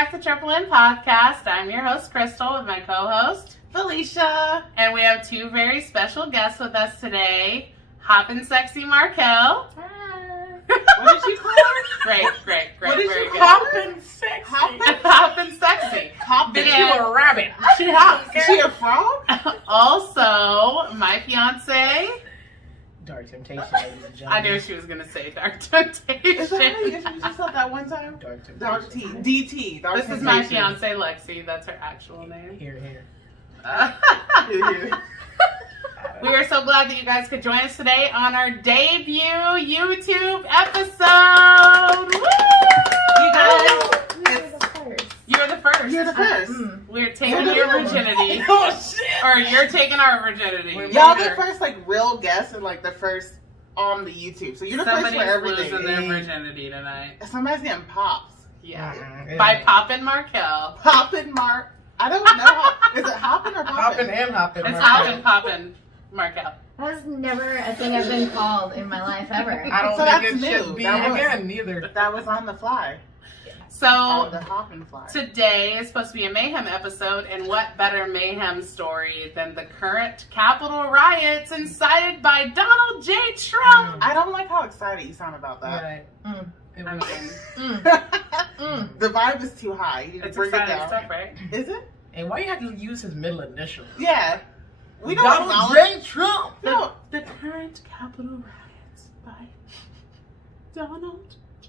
back to Triple M Podcast. I'm your host, Crystal, with my co-host, Felicia. And we have two very special guests with us today. Hoppin' Sexy Markelle. Hi. What did you call her? Great. What did very you good. call Hoppin' Sexy? Hoppin' Sexy. Hoppin'. You a rabbit. She hops. Is she a frog? Also, my fiance. Dark Temptation, ladies and gentlemen. I knew she was going to say Dark Temptation. Is that how you introduced yourself that one time? Dark Temptation. Dark T. DT. Dark This Temptation. is my fiance, Lexi. That's her actual name. Here. We are so glad that you guys could join us today on our debut YouTube episode. Woo! You guys, You're the first. you're the first. We're taking your virginity. Oh shit! Or you're taking our virginity. Y'all the first like real guest and like the first on the YouTube. So you're the Somebody's first for everything. losing their virginity tonight. Somebody's getting pops. Yeah. By Poppin' Markelle. Poppin' Mark. I don't know. Is it hoppin' or poppin'? Hoppin'. It's Poppin' Markelle. That was never a thing I've been called in my life ever. I don't So think that's it new. should be That was- again, neither. That was on the fly. So On the hoppin' fly. today is supposed to be a Mayhem episode, and what better Mayhem story than the current Capitol riots incited by Donald J. Trump? I don't like how excited you sound about that. Right. It I was, mean, The vibe is too high. You need to it's bring it exciting down. stuff, right? Is it? and why you have to use his middle initial? Yeah. We don't Donald acknowledge. J. Trump. No. The current Capitol riots by Donald J.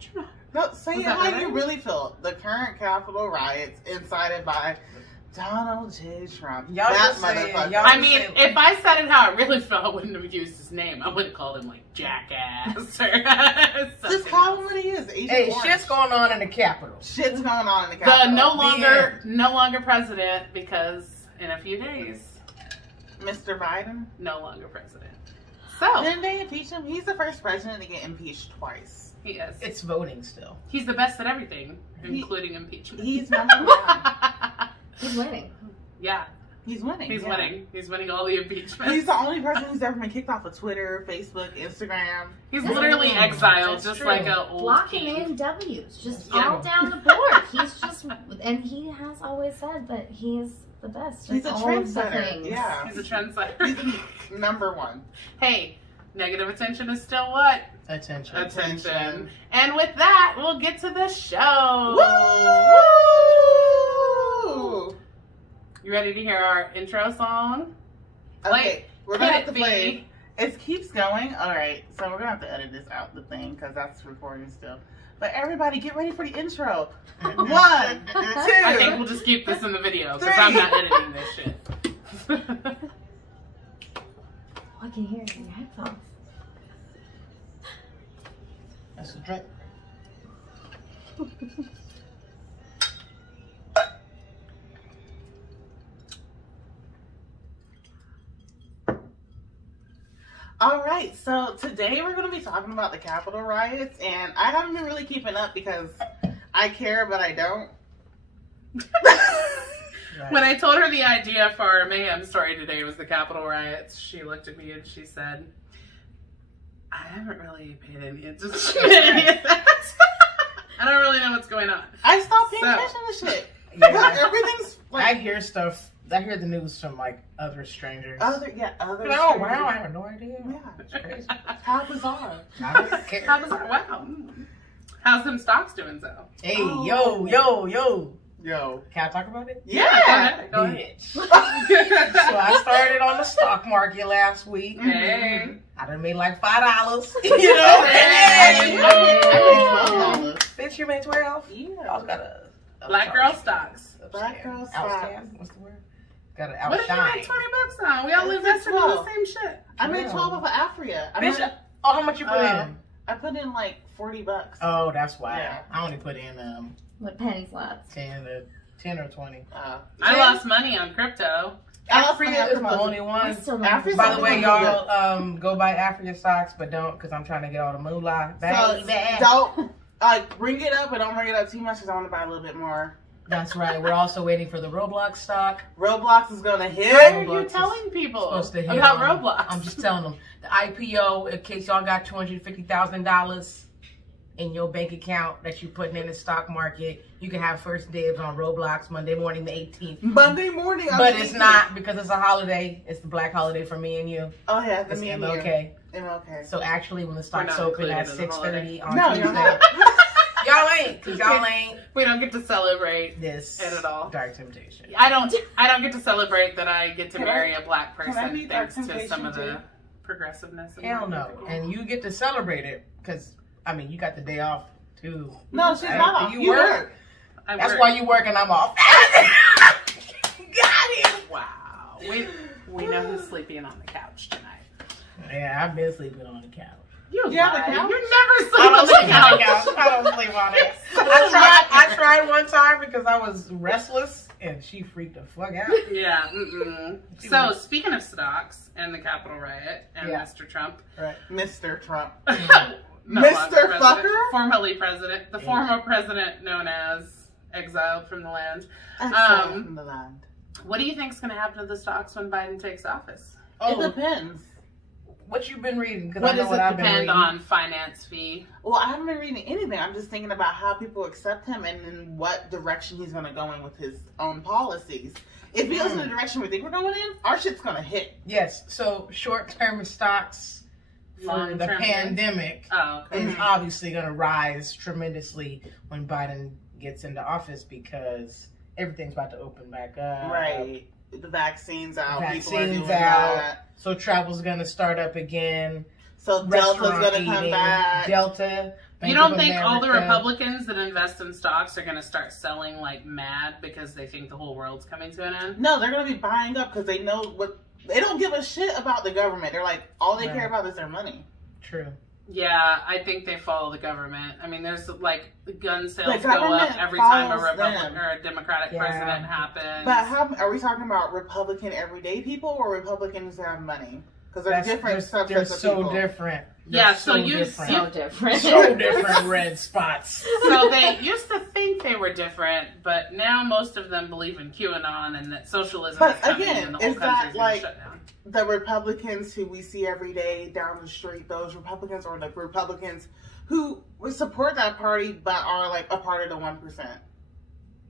Trump. No, say Was it that how right? you really feel. The current Capitol riots incited by Donald J. Trump. Y'all that just say- motherfucker. y'all- I mean, if I said it how I really felt, I wouldn't have used his name. I would have called him like Jackass or Just something. call him what he is. Agent Hey, Orange. shit's going on in the Capitol. Shit's going on in the The Capitol. no longer president, because in a few days, Mr. Biden. no longer president. So Didn't they impeach him? He's the first president to get impeached twice. he is. It's voting still. He's the best at everything, including impeachment. He's number one. He's winning. Yeah, He's winning. he's yeah. winning. He's winning all the impeachment. He's the only person who's ever been kicked off of Twitter, Facebook, Instagram. He's literally exiled, That's just true. like a old Blocking king. in W's, just Yeah. all down the board. He's just, and he has always said that he is the best. He's a at all of the trendsetter. things. Yeah. He's a trendsetter. He's number one. Hey, negative attention is still what? Attention. Attention. And with that, we'll get to the show. Woo! You ready to hear our intro song? Okay, we're gonna have to Could it play. be? It keeps going. All right, so we're gonna have to edit this out the thing because that's recording still. But everybody, get ready for the intro. 1, 2. I think we'll just keep this in the video because I'm not editing this shit. I can hear it in your headphones. That's a drink. All right, so today we're going to be talking about the Capitol riots, and I haven't been really keeping up because I care, but I don't. Right. When I told her the idea for our Mayhem story today was the Capitol riots, she looked at me and she said, I haven't really paid any attention to any of that. I don't really know what's going on. I stopped paying So. attention to shit. Yeah. Everything's I like hear stuff. I hear the news from like other strangers. other. Oh wow! I have no idea. Yeah, It's crazy. how bizarre. I don't care. How bizarre. Wow. How's them stocks doing so? Hey, Oh. yo! Yo, Can I talk about it? yeah. Go ahead. Bitch. So I started on the stock market last week. Hey. I done made like $5. You know? Hey. I made $12. Bitch, you made 12. I Yeah. was got a Black girl stocks. Black girl stocks. Outstand. What's the word? Got to What did you outshine. make $20 on? We all It's invested in the 12. same shit. I made Yeah. 12 off of Afria. I Bitch, made- oh, how much you put in? I put in like $40. Oh, that's why. Yeah. I only put in Like penny slots. 10 or 20. I lost money on crypto. Afria is the only I one. still don't Africa's By the way, Something y'all go buy Afria stocks, but don't, because I'm trying to get all the moolah. So Baby. don't bring it up, but don't bring it up too much because I want to buy a little bit more. That's right. We're also waiting for the Roblox stock. Roblox is gonna hit. Why are you Roblox is telling people Supposed to hit about on- Roblox? I'm just telling them. The IPO, in case y'all got $250,000 in your bank account that you're putting in the stock market. You can have first dibs on Roblox Monday morning, the 18th. Monday morning. But it's not because it's a holiday. It's the black holiday for me and you. Oh yeah, It's me and MLK. you. MLK. So actually, when the We're stock's not open at included in the 6:30 on No, Tuesday, you're not. y'all ain't, cause y'all ain't We don't get to celebrate this it at all. dark temptation. I don't get to celebrate that I get to Can marry a black can I person be Dark thanks to some of Temptation, the progressiveness. of Hell my no. music. And you get to celebrate it because I mean you got the day off too. No, she's Right? not off. You You work? work. I That's work. why you work and I'm off. Got him. Wow. We know who's sleeping on the couch tonight. Yeah, I've been sleeping on the couch. You Yeah, the lie. couch? You never sleep I on don't the sleep on the couch. couch. I don't sleep on it. I tried one time because I was restless and she freaked the fuck out. Yeah. So speaking of stocks and the Capitol riot and Yeah. Mr. Trump, Right. Mr. Trump. no Mr. longer president, Fucker? formerly president, the Yeah. former president known as exiled from the land. From the land. What do you think is going to happen to the stocks when Biden takes office? It depends. What you been reading? Because I What know does what it I've been depend reading. on? Finance fee. Well, I haven't been reading anything. I'm just thinking about how people accept him and in what direction he's going to go in with his own policies. If he goes in the direction we think we're going in, our shit's going to hit. Yes. So short-term stocks for Long-term the things? pandemic Oh, okay. is obviously going to rise tremendously when Biden gets into office because everything's about to open back up. Right. The vaccines out. People are Vaccines doing out. that. So travel's going to start up again. So Delta's Restaurant going to come eating, back. Delta. Bank You don't of think all the America. Republicans that invest in stocks are going to start selling like mad because they think the whole world's coming to an end? No, they're going to be buying up because they know what. They don't give a shit about the government. They're like, all they Right. care about is their money. True. Yeah, I think they follow the government. I mean, there's like gun sales The go up government every time a follows Republican them. or a Democratic Yeah. president happens. But how are we talking about Republican everyday people or Republicans that have money? Because they're different subsets They're of so people. different. Yeah, They're so you- different. So different. so different red spots. So they used to think they were different, but now most of them believe in QAnon and that socialism But is coming again, and the whole is that, country's going like- to shut down. The Republicans who we see every day down the street, those Republicans or the Republicans who would support that party but are like a part of the 1%.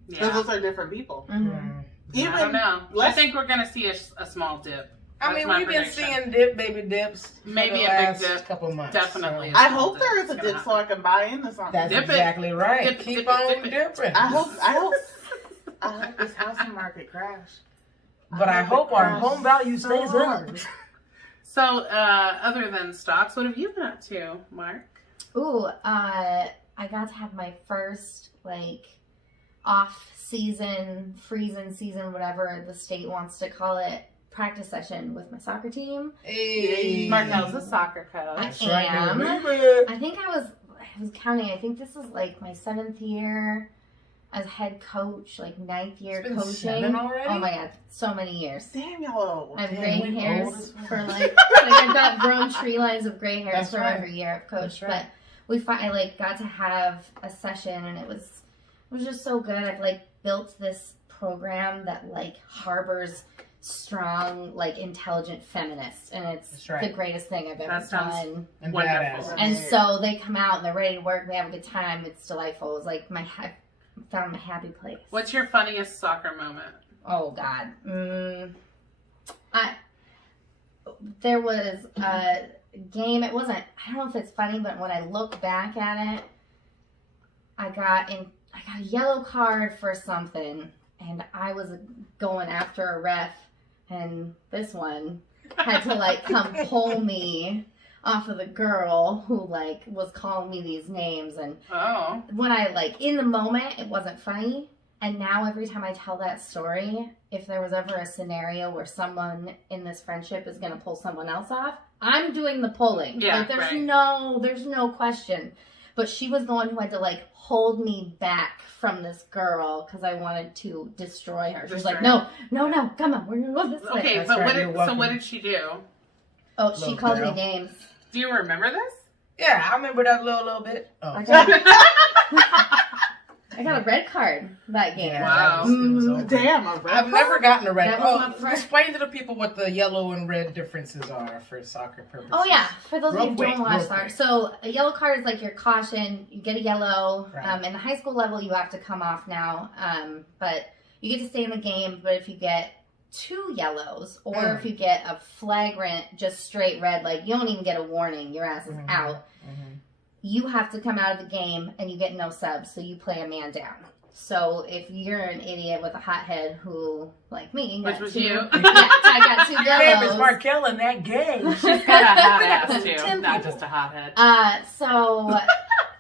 Yeah. Those are different people. Mhm. Even I don't know. I less- think we're going to see a small dip. I That's mean, my we've been prediction. seeing baby dips. for Maybe the a big last dip. couple months. Definitely So a I small hope there is a It's dip gonna so I can buy into something. that's Dip it. exactly right. Dip it, Keep dip it, on dip it. dipping. I hope this housing market crash. But I hope our crash home value so stays up. hard. So, other than stocks, what have you been up to, Mark? Ooh, I got to have my first like off season, freezing season, whatever the state wants to call it, practice session with my soccer team. Hey. Markelle's a soccer coach. That's I right, am. baby. I think I was counting. I think this is like my 7th year as head coach, like 9th year It's been coaching. 7 already? Oh my god, so many years. Damn, y'all old. I have Damn, gray we hairs old as for fuck. like I've got grown tree lines of gray hairs That's for right. every year I've coached. That's right. But I like got to have a session and it was just so good. I've like built this program that like harbors strong, like intelligent feminists, and it's That's right. the greatest thing I've ever That sounds- done. And Wonderful. badass. And so they come out and they're ready to work. They have a good time. It's delightful. It's like I found my happy place. What's your funniest soccer moment? Oh God. There was a game. It wasn't. I don't know if it's funny, but when I look back at it, I got a yellow card for something, and I was going after a ref, and this one had to like come pull me off of the girl who like was calling me these names. And Oh. when I like in the moment it wasn't funny, and now every time I tell that story, if there was ever a scenario where someone in this friendship is going to pull someone else off, I'm doing the pulling. Yeah, like there's right. there's no question. But she was the one who had to like hold me back from this girl because I wanted to destroy her. She was like, Destroy no, come on, we're gonna go this way. Okay, That's but right, what you're did, so welcome. what did she do? Oh, she Little called girl. me names. Do you remember this? Yeah, I remember that little bit. Oh. I got I got a red card that game. Yeah, Wow. it was over. Damn, a red I've never gotten a red That was my card. first- Explain to the people what the yellow and red differences are for soccer purposes. Oh yeah, for those Real of you who quick, don't watch real soccer. quick. So a yellow card is like your caution. You get a yellow. Right. In the high school level, you have to come off now. But you get to stay in the game. But if you get 2 yellows, or if you get a flagrant, just straight red, like you don't even get a warning, your ass is out. Mhm. You have to come out of the game, and you get no subs. So you play a man down. So if you're an idiot with a hothead who, like me, Which got was 2 you. Yeah, I got 2 Your name is yellows. Markelle in that game. She's got a hot ass too, 10 not people. just a hothead. So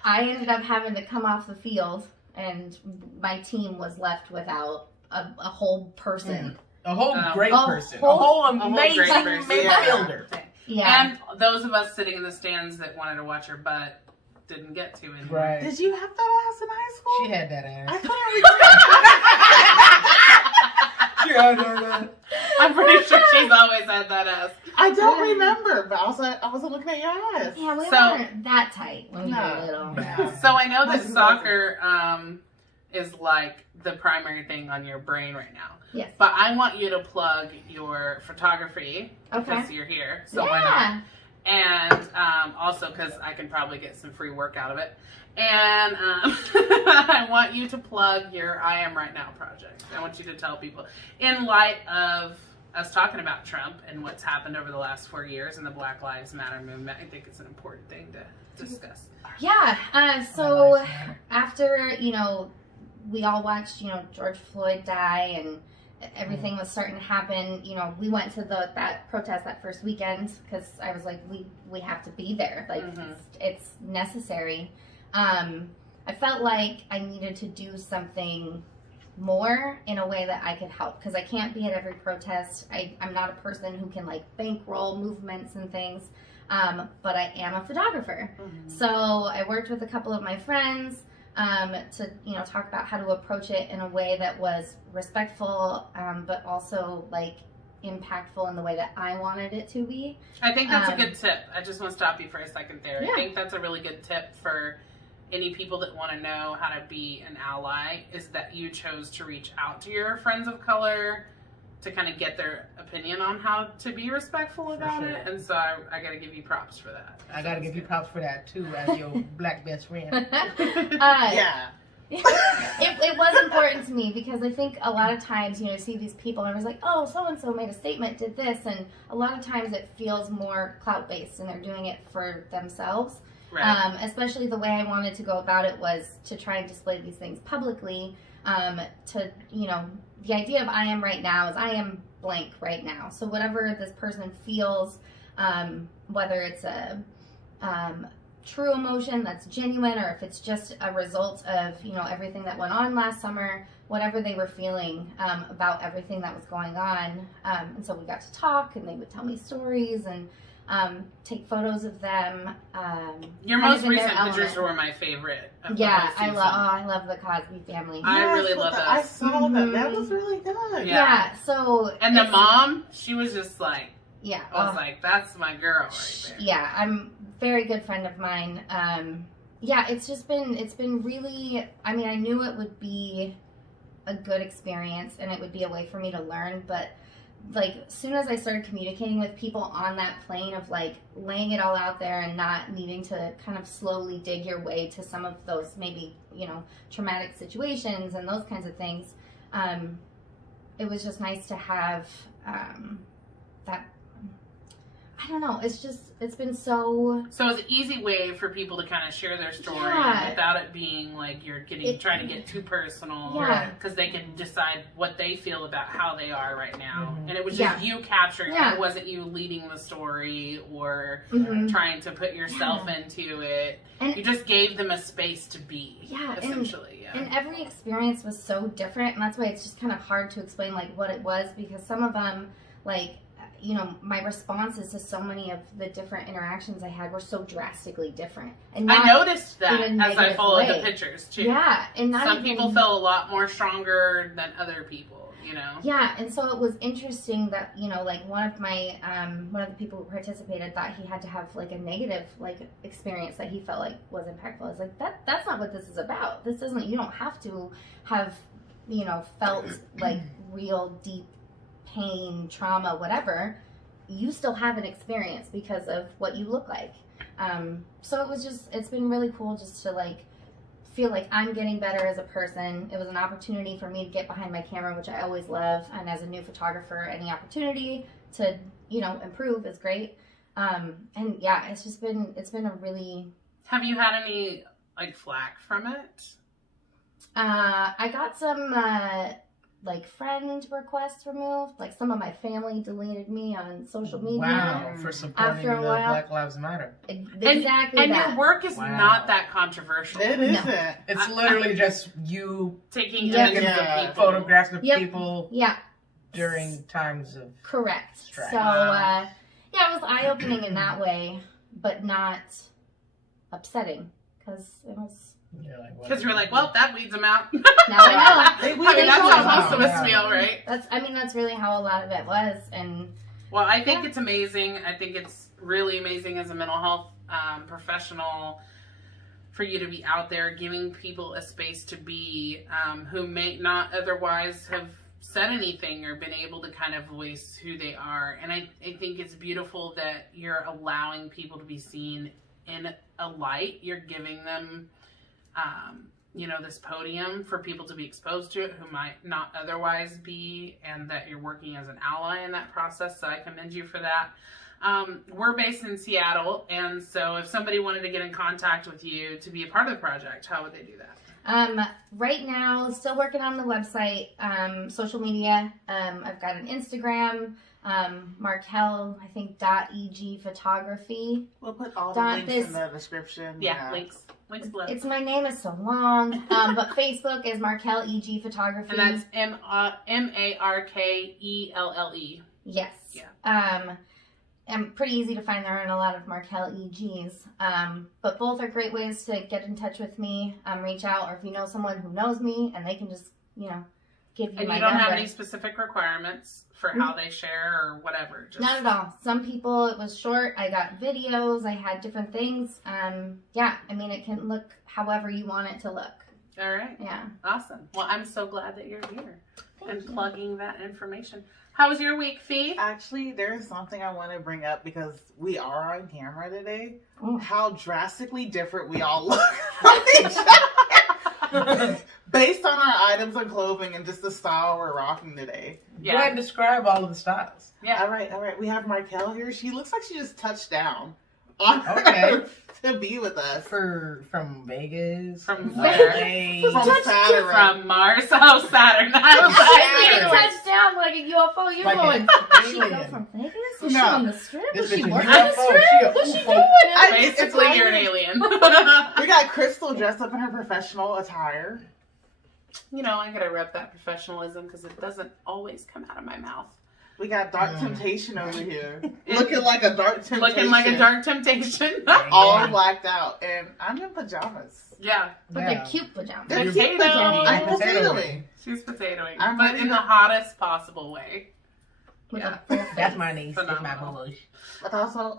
I ended up having to come off the field, and my team was left without a whole person. A whole great A person. whole- a whole whole amazing great person. midfielder. Yeah. And those of us sitting in the stands that wanted to watch her butt didn't get to anymore. Right. Did you have that ass in high school? She had that ass. I couldn't She had that ass. I'm pretty sure she's always had that ass. I don't remember, but I wasn't looking at your ass. Yeah, we So- weren't that tight when we No. were little. Yeah. So I know that Listen, soccer is like the primary thing on your brain right now. Yes. But I want you to plug your photography because Okay. you're here. So why not? Yeah. And also because I can probably get some free work out of it. And I want you to plug your I Am Right Now project. I want you to tell people, in light of us talking about Trump and what's happened over the last 4 years and the Black Lives Matter movement, I think it's an important thing to discuss. Yeah. So after, we all watched, George Floyd die and everything was starting to happen, we went to that protest that first weekend because I was like, we have to be there. Like, it's necessary. I felt like I needed to do something more in a way that I could help because I can't be at every protest. I'm not a person who can like bankroll movements and things, but I am a photographer. So I worked with a couple of my friends to talk about how to approach it in a way that was respectful, but also like impactful in the way that I wanted it to be. I think that's a good tip. I just want to stop you for a second there. Yeah. I think that's a really good tip for any people that want to know how to be an ally, is that you chose to reach out to your friends of color to kind of get their opinion on how to be respectful about it. And so I got to give you props for that. I got to give you props for that too, as your black best friend. Yeah. It was important to me because I think a lot of times, you see these people and I was like, oh, so-and-so made a statement, did this. And a lot of times it feels more clout-based and they're doing it for themselves. Right. Especially the way I wanted to go about it was to try and display these things publicly. The idea of I am right now is I am blank right now. So whatever this person feels, whether it's a true emotion that's genuine or if it's just a result of, everything that went on last summer, whatever they were feeling about everything that was going on. And so we got to talk and they would tell me stories and take photos of them. Your kind most of in their recent pictures element. were my favorite. Of Yeah, the whole I love the Cosby Family. I really love I those. saw that. That was really good. Yeah. So And the it's- mom, she was just like, yeah, I was like, that's my girl right there. yeah, I'm a very good friend of mine. It's been really, I knew it would be a good experience and it would be a way for me to learn, but like as soon as I started communicating with people on that plane of like laying it all out there and not needing to kind of slowly dig your way to some of those maybe, traumatic situations and those kinds of things, it was just nice to have that. I don't know. It's been so. So it's an easy way for people to kind of share their story Yeah. without it being like you're trying to get too personal. Yeah. Because they can decide what they feel about how they are right now. Mhm. And it was just you capturing Yeah. it. It wasn't you leading the story or Mhm. trying to put yourself into it. And- You just gave them a space to be. Yeah, and- Essentially. Yeah. And every experience was so different, and that's why it's just kind of hard to explain like what it was because some of them, like, you know, my responses to so many of the different interactions I had were so drastically different. And I not noticed that in a as I negative followed way. the pictures too. Yeah, and not Some even, people felt a lot more stronger than other people, you know? Yeah, and so it was interesting that, you know, like one of the people who participated thought he had to have like a negative like experience that he felt like was impactful. I was like, that's not what this is about. This doesn't, you don't have to have, you know, felt like real deep pain, trauma, whatever. You still have an experience because of what you look like. So it's been really cool just to like feel like I'm getting better as a person. It was an opportunity for me to get behind my camera, which I always love. And as a new photographer, any opportunity to, you know, improve is great. And yeah, it's been a really... Have you had any like flack from it? I got some like friend requests removed. Like some of my family deleted me on social media. Wow, for supporting After a the while. Black Lives Matter. Exactly And that. your work is Wow. not that controversial. It isn't. It's literally just you Taking Yeah. images Yeah. of people. photographs of Yep. people Yeah, during times of... correct. Stress. So yeah, it was eye-opening in that way, but not upsetting because it was... You're like, what? Because you're like, well, that weeds them out. Now I know. They I mean, that's know. how most of us Yeah. feel, right? That's really how a lot of it was. And Well, I think it's amazing. I think it's really amazing as a mental health professional for you to be out there giving people a space to be who may not otherwise have said anything or been able to kind of voice who they are. And I think it's beautiful that you're allowing people to be seen in a light. You're giving them, you know, this podium for people to be exposed to it who might not otherwise be, and that you're working as an ally in that process. So I commend you for that. We're based in Seattle, and so if somebody wanted to get in contact with you to be a part of the project, how would they do that? right now, still working on the website, social media. I've got an Instagram, Markelle, I think, .eg photography. We'll put all the Dot links this- in the description. Yeah, links below. It's my name is so long, but Facebook is Markelle EG Photography. And that's Markelle. Yes. Yeah. And pretty easy to find. There aren't a lot of Markelle EGs, but both are great ways to get in touch with me, reach out, or if you know someone who knows me and they can just, you know, give you And my you don't number. have any specific requirements for how they share or whatever. Just... Not at all. Some people, it was short. I got videos. I had different things. Yeah, I mean, it can look however you want it to look. All right. Yeah. Awesome. Well, I'm so glad that you're here and plugging that information. How was your week, Fee? Actually, there's something I want to bring up because we are on camera today. Oh. How drastically different we all look from each other. Based on our items and clothing and just the style we're rocking today. Go ahead and describe all of the styles. Yeah. All right. We have Markelle here. She looks like she just touched down on Okay. Earth to be with us. From Vegas. From LA. where? From touched Saturn. From Mars. Oh, Saturn. I was I like, touched down like a UFO. You're Like going, an did she go alien. from Vegas? Was she No. on the strip? This Was she bitch a working on the UFO. strip? She a What's she UFO. doing? It's basically, like- you're an alien. We got Crystal dressed up in her professional attire. You know, I gotta rep that professionalism because it doesn't always come out of my mouth. We got Dark Temptation over here. It- Looking like a Dark Temptation. Looking like a dark temptation. All Yeah. blacked out. And I'm in pajamas. Yeah, But they're cute pajamas. They're Potato. cute pajamas. I'm Potato. potatoing. she's potatoing, I'm but ready in to- the hottest possible way. With Yeah. a full That's face. my niece. That's my Phenomenal. boo. But also,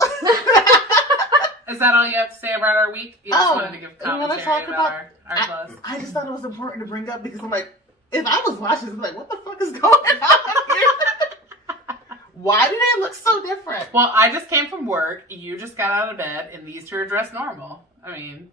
Is that all you have to say about our week? You just Oh, wanted to give you wanna commentary talk about about- our clothes. I just thought it was important to bring up because I'm like, if I was watching this, I'm like, what the fuck is going on here? Why do they look so different? Well, I just came from work. You just got out of bed, and these two are dressed normal. I mean,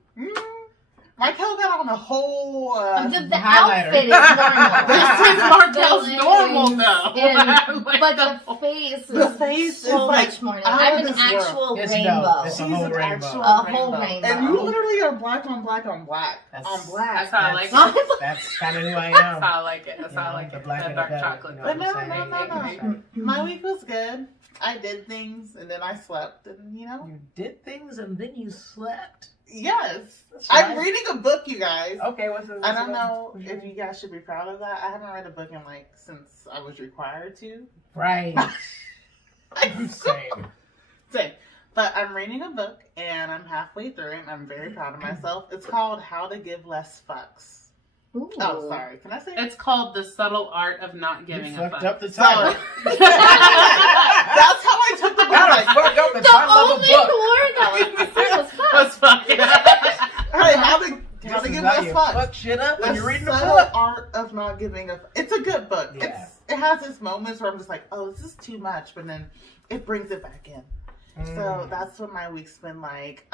Markelle got on a whole. The highlighter. outfit is normal. this is Markelle's The normal, leggings though. and- Like but the the face The is face so is like much more. out I'm of an this world. actual It's rainbow. dope. It's a She's whole an rainbow. actual A whole rainbow. And you literally are black on black on black That's- on black. That's how I like it. That's, that's kind of who I That's am. how I like it. That's how I You like know, it. the black That and dark the dark, chocolate. you know what But I'm no, saying? My week was good. I did things and then I slept, and You did things and then you slept. yes, That's I'm right. reading a book, you guys. Okay, what's the? I don't know if you guys should be proud of that. I haven't read a book in since I was required to. Right. Same. Same. But I'm reading a book, and I'm halfway through it, and I'm very proud of myself. It's called How to Give Less Fucks. Ooh. Oh, sorry. Can I say it? It's called The Subtle Art of Not Giving You a fucked Fuck. up the title. That's how I took the book. How Like, to fuck up the The title of only a book. word that was said was fuck. Let's fuck it. hey, how to This give is how less you fucks. fuck shit up when The you're reading the subtle book. art of not giving a fuck. It's a good book. Yeah. It has its moments where I'm just like, oh, this is too much, but then it brings it back in. So that's what my week's been like.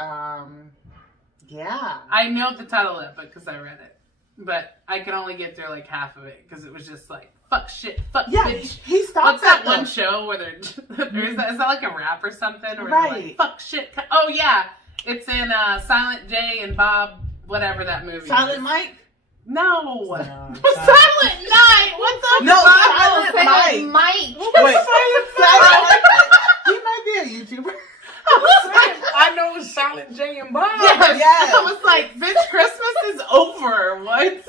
Yeah. I know the title of it because I read it. But I could only get through like half of it because it was just like, fuck shit, fuck Yeah, bitch. he stopped What's that though. one show where they're, is that like a rap or something? Where they're Right. like, fuck shit. Oh yeah. It's in Silent J and Bob, whatever that movie Silent is. Mike? No. Silent Silent Night. What the No, fuck? Silent Mike. Mike. Wait, Silent Mike. He might be a YouTuber. I know it's Silent J and Bob. Yes. Yes. I was like, bitch, Christmas is over. What?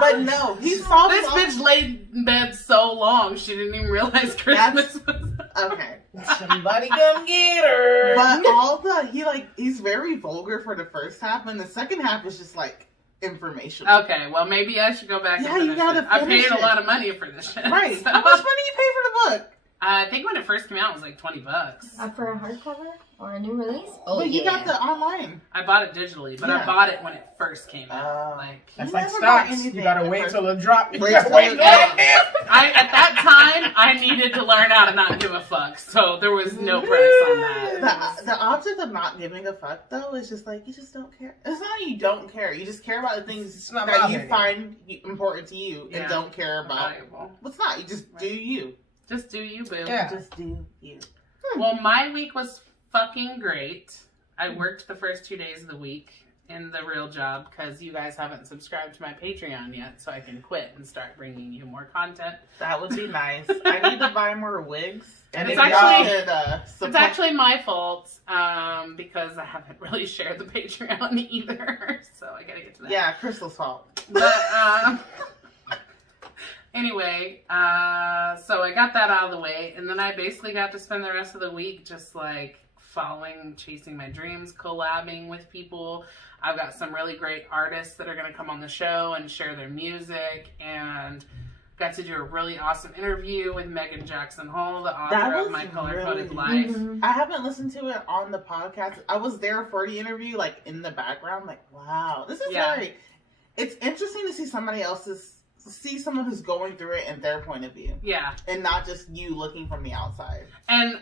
But no, he saw This bitch laid in bed so long she didn't even realize Christmas was. Okay. Somebody come get her. But he's very vulgar for the first half, and the second half is just like informational. Okay, well maybe I should go back Yeah, and you finish gotta it. I finish paid a it. lot of money for this shit. Right. so- How much money you pay for the book? I think when it first came out it was like $20. For a hardcover or a new release? Oh, But you yeah. got the online. I bought it digitally, but I Yeah. bought it when it first came out. Oh. Like That's You like never buy stocks. anything You gotta at wait first. till it drop. You Wait gotta till wait it till drops. at that time I needed to learn how to not give a fuck, so there was no price on that. The object of not giving a fuck, though, is just like, you just don't care. It's not that you don't care. You just care about the things It's not that about you it. find important to you Yeah. and don't care about Valuable. what's not. You just do you. Just do you, boo. Yeah. Just do you. Well, my week was fucking great. I worked the first 2 days of the week in the real job because you guys haven't subscribed to my Patreon yet, so I can quit and start bringing you more content. That would be nice. I need to buy more wigs. And It's if y'all actually- could, It's support- actually my fault because I haven't really shared the Patreon either, so I gotta get to that. Yeah, Crystal's fault. But anyway, so I got that out of the way, and then I basically got to spend the rest of the week just like chasing my dreams, collabing with people. I've got some really great artists that are going to come on the show and share their music, and got to do a really awesome interview with Megan Jackson Hall, the That author was of My Color really- Coded Life. Mhm. I haven't listened to it on the podcast. I was there for the interview, like in the background. Like, wow, this is Yeah. very. It's interesting to see see someone who's going through it and their point of view, Yeah. and not just you looking from the outside. And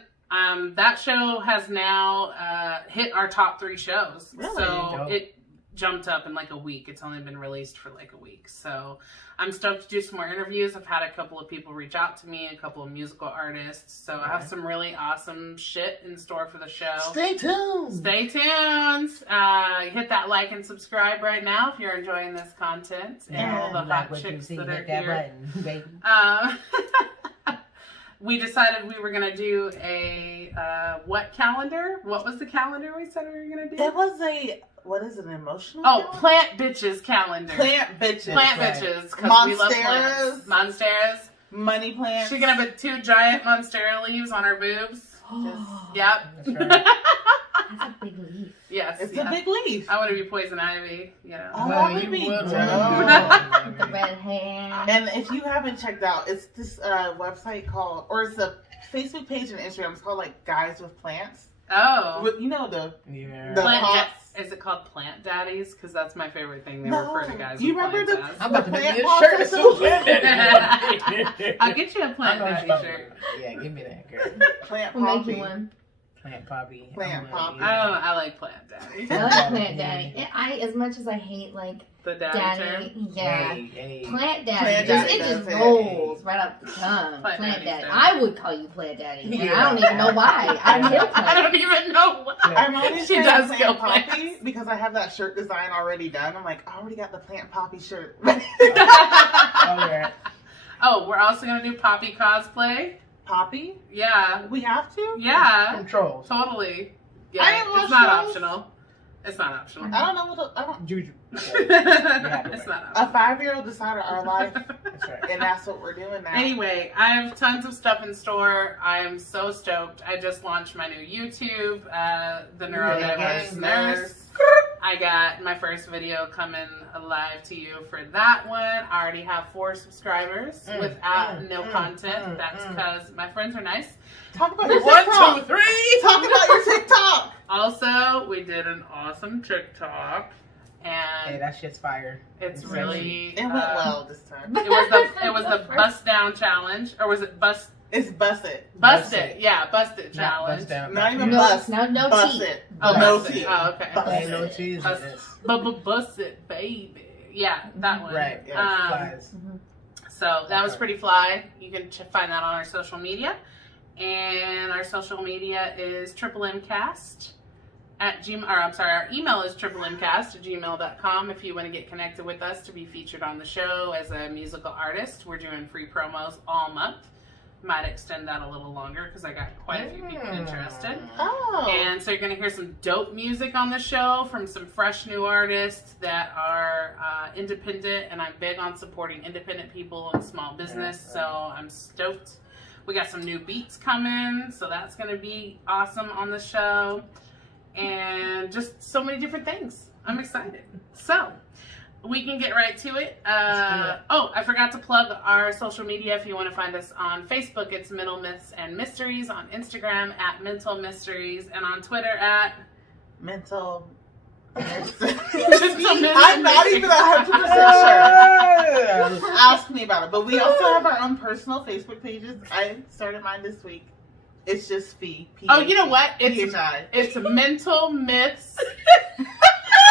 that show has now hit our top 3 shows. Really? So Dope. it jumped up in like a week. It's only been released for like a week. So I'm stoked to do some more interviews. I've had a couple of people reach out to me, a couple of musical artists. So I have some really awesome shit in store for the show. Stay tuned. Stay tuned. Hit that like and subscribe right now if you're enjoying this content and all the hot chicks that are here. button, baby. We decided we were gonna do a what calendar? What was the calendar we said we were gonna do? It was what is it, an emotional? Oh, calendar? plant bitches calendar. Plant bitches. Plant Right. bitches because we love Monsteras. plants. Monsteras. Money plants. She's gonna put 2 giant monstera leaves on her boobs. Yep. That's right. That's a big leaf. Yes. It's yeah. a big leaf. I want to be poison ivy. You know. Oh, Well, that would you be would dope. want The red hair. And if you haven't checked out, it's this website called, or it's a Facebook page and Instagram. It's called like Guys with Plants. Oh. You know the Yeah. The Plant pots. Is it called plant daddies? Because that's my favorite thing. They No. refer to guys. You with remember plants I'm about to make plant this pots shirt. or It's so something? good. I'll get you a I plant know what daddy you're talking shirt. about. Yeah, give me that, girl. plant We'll make poppy? you one. Plant poppy. Plant I'm poppy. I don't know. I like plant daddy. I like plant daddy. As much as I hate like The daddy term. daddy, yeah. Hey. Plant daddy, Plant just, daddy it just does it. rolls right off the tongue. Plant Plant daddy's daddy. dope. I would call you plant daddy. And Yeah. I don't even know why. I kill I plants. don't even know why. I'm only She saying does plant kill poppy plants. because I have that shirt design already done. I'm like, I already got the plant poppy shirt. All right. Oh, we're also gonna do Poppy cosplay. Poppy? Yeah, We have to? yeah, Controls. totally. I Yeah, didn't watch it's not those. optional. It's not optional. I don't know what I don't. Juju. It's not A 5-year-old decided our life, That's right. and that's what we're doing now. Anyway, I have tons of stuff in store. I am so stoked. I just launched my new YouTube, The Neurodiverse Nurse. I got my first video coming live to you for that one. I already have 4 subscribers without no content. That's because my friends are nice. Talk about your 1, TikTok. 2, 3. Talk about your TikTok. Also, we did an awesome TikTok, Hey, and that shit's fire. it's really It went well this time. It was the bust down challenge, or was it bust It's busted. it? Yeah, bust it Not challenge. bust down. Not even No, bust. no bust teeth. it. Oh, no bust it. teeth. Oh, okay. Bust Ain't no it. cheese in Bust- this. Bust it, baby. Yeah, that one. Right. Yeah, Flies. So that was pretty fly. You can find that on our social media. And our social media is MCast at Gmail, or I'm sorry, our email is mcast@gmail.com if you want to get connected with us to be featured on the show as a musical artist. We're doing free promos all month. Might extend that a little longer because I got quite a few people interested. Oh. And so you're going to hear some dope music on the show from some fresh new artists that are independent, and I'm big on supporting independent people and small business, so I'm stoked. We got some new beats coming, so that's going to be awesome on the show, and just so many different things. I'm excited. So we can get right to it. Oh, I forgot to plug our social media. If you want to find us on Facebook, it's Mental Myths and Mysteries. On Instagram, at Mental Mysteries. And on Twitter, at Mental. Mysteries. I'm not even 100% sure. Ask me about it. But we also have our own personal Facebook pages. I started mine this week. It's just Fee. Oh, you know what? PHI. It's Mental Myths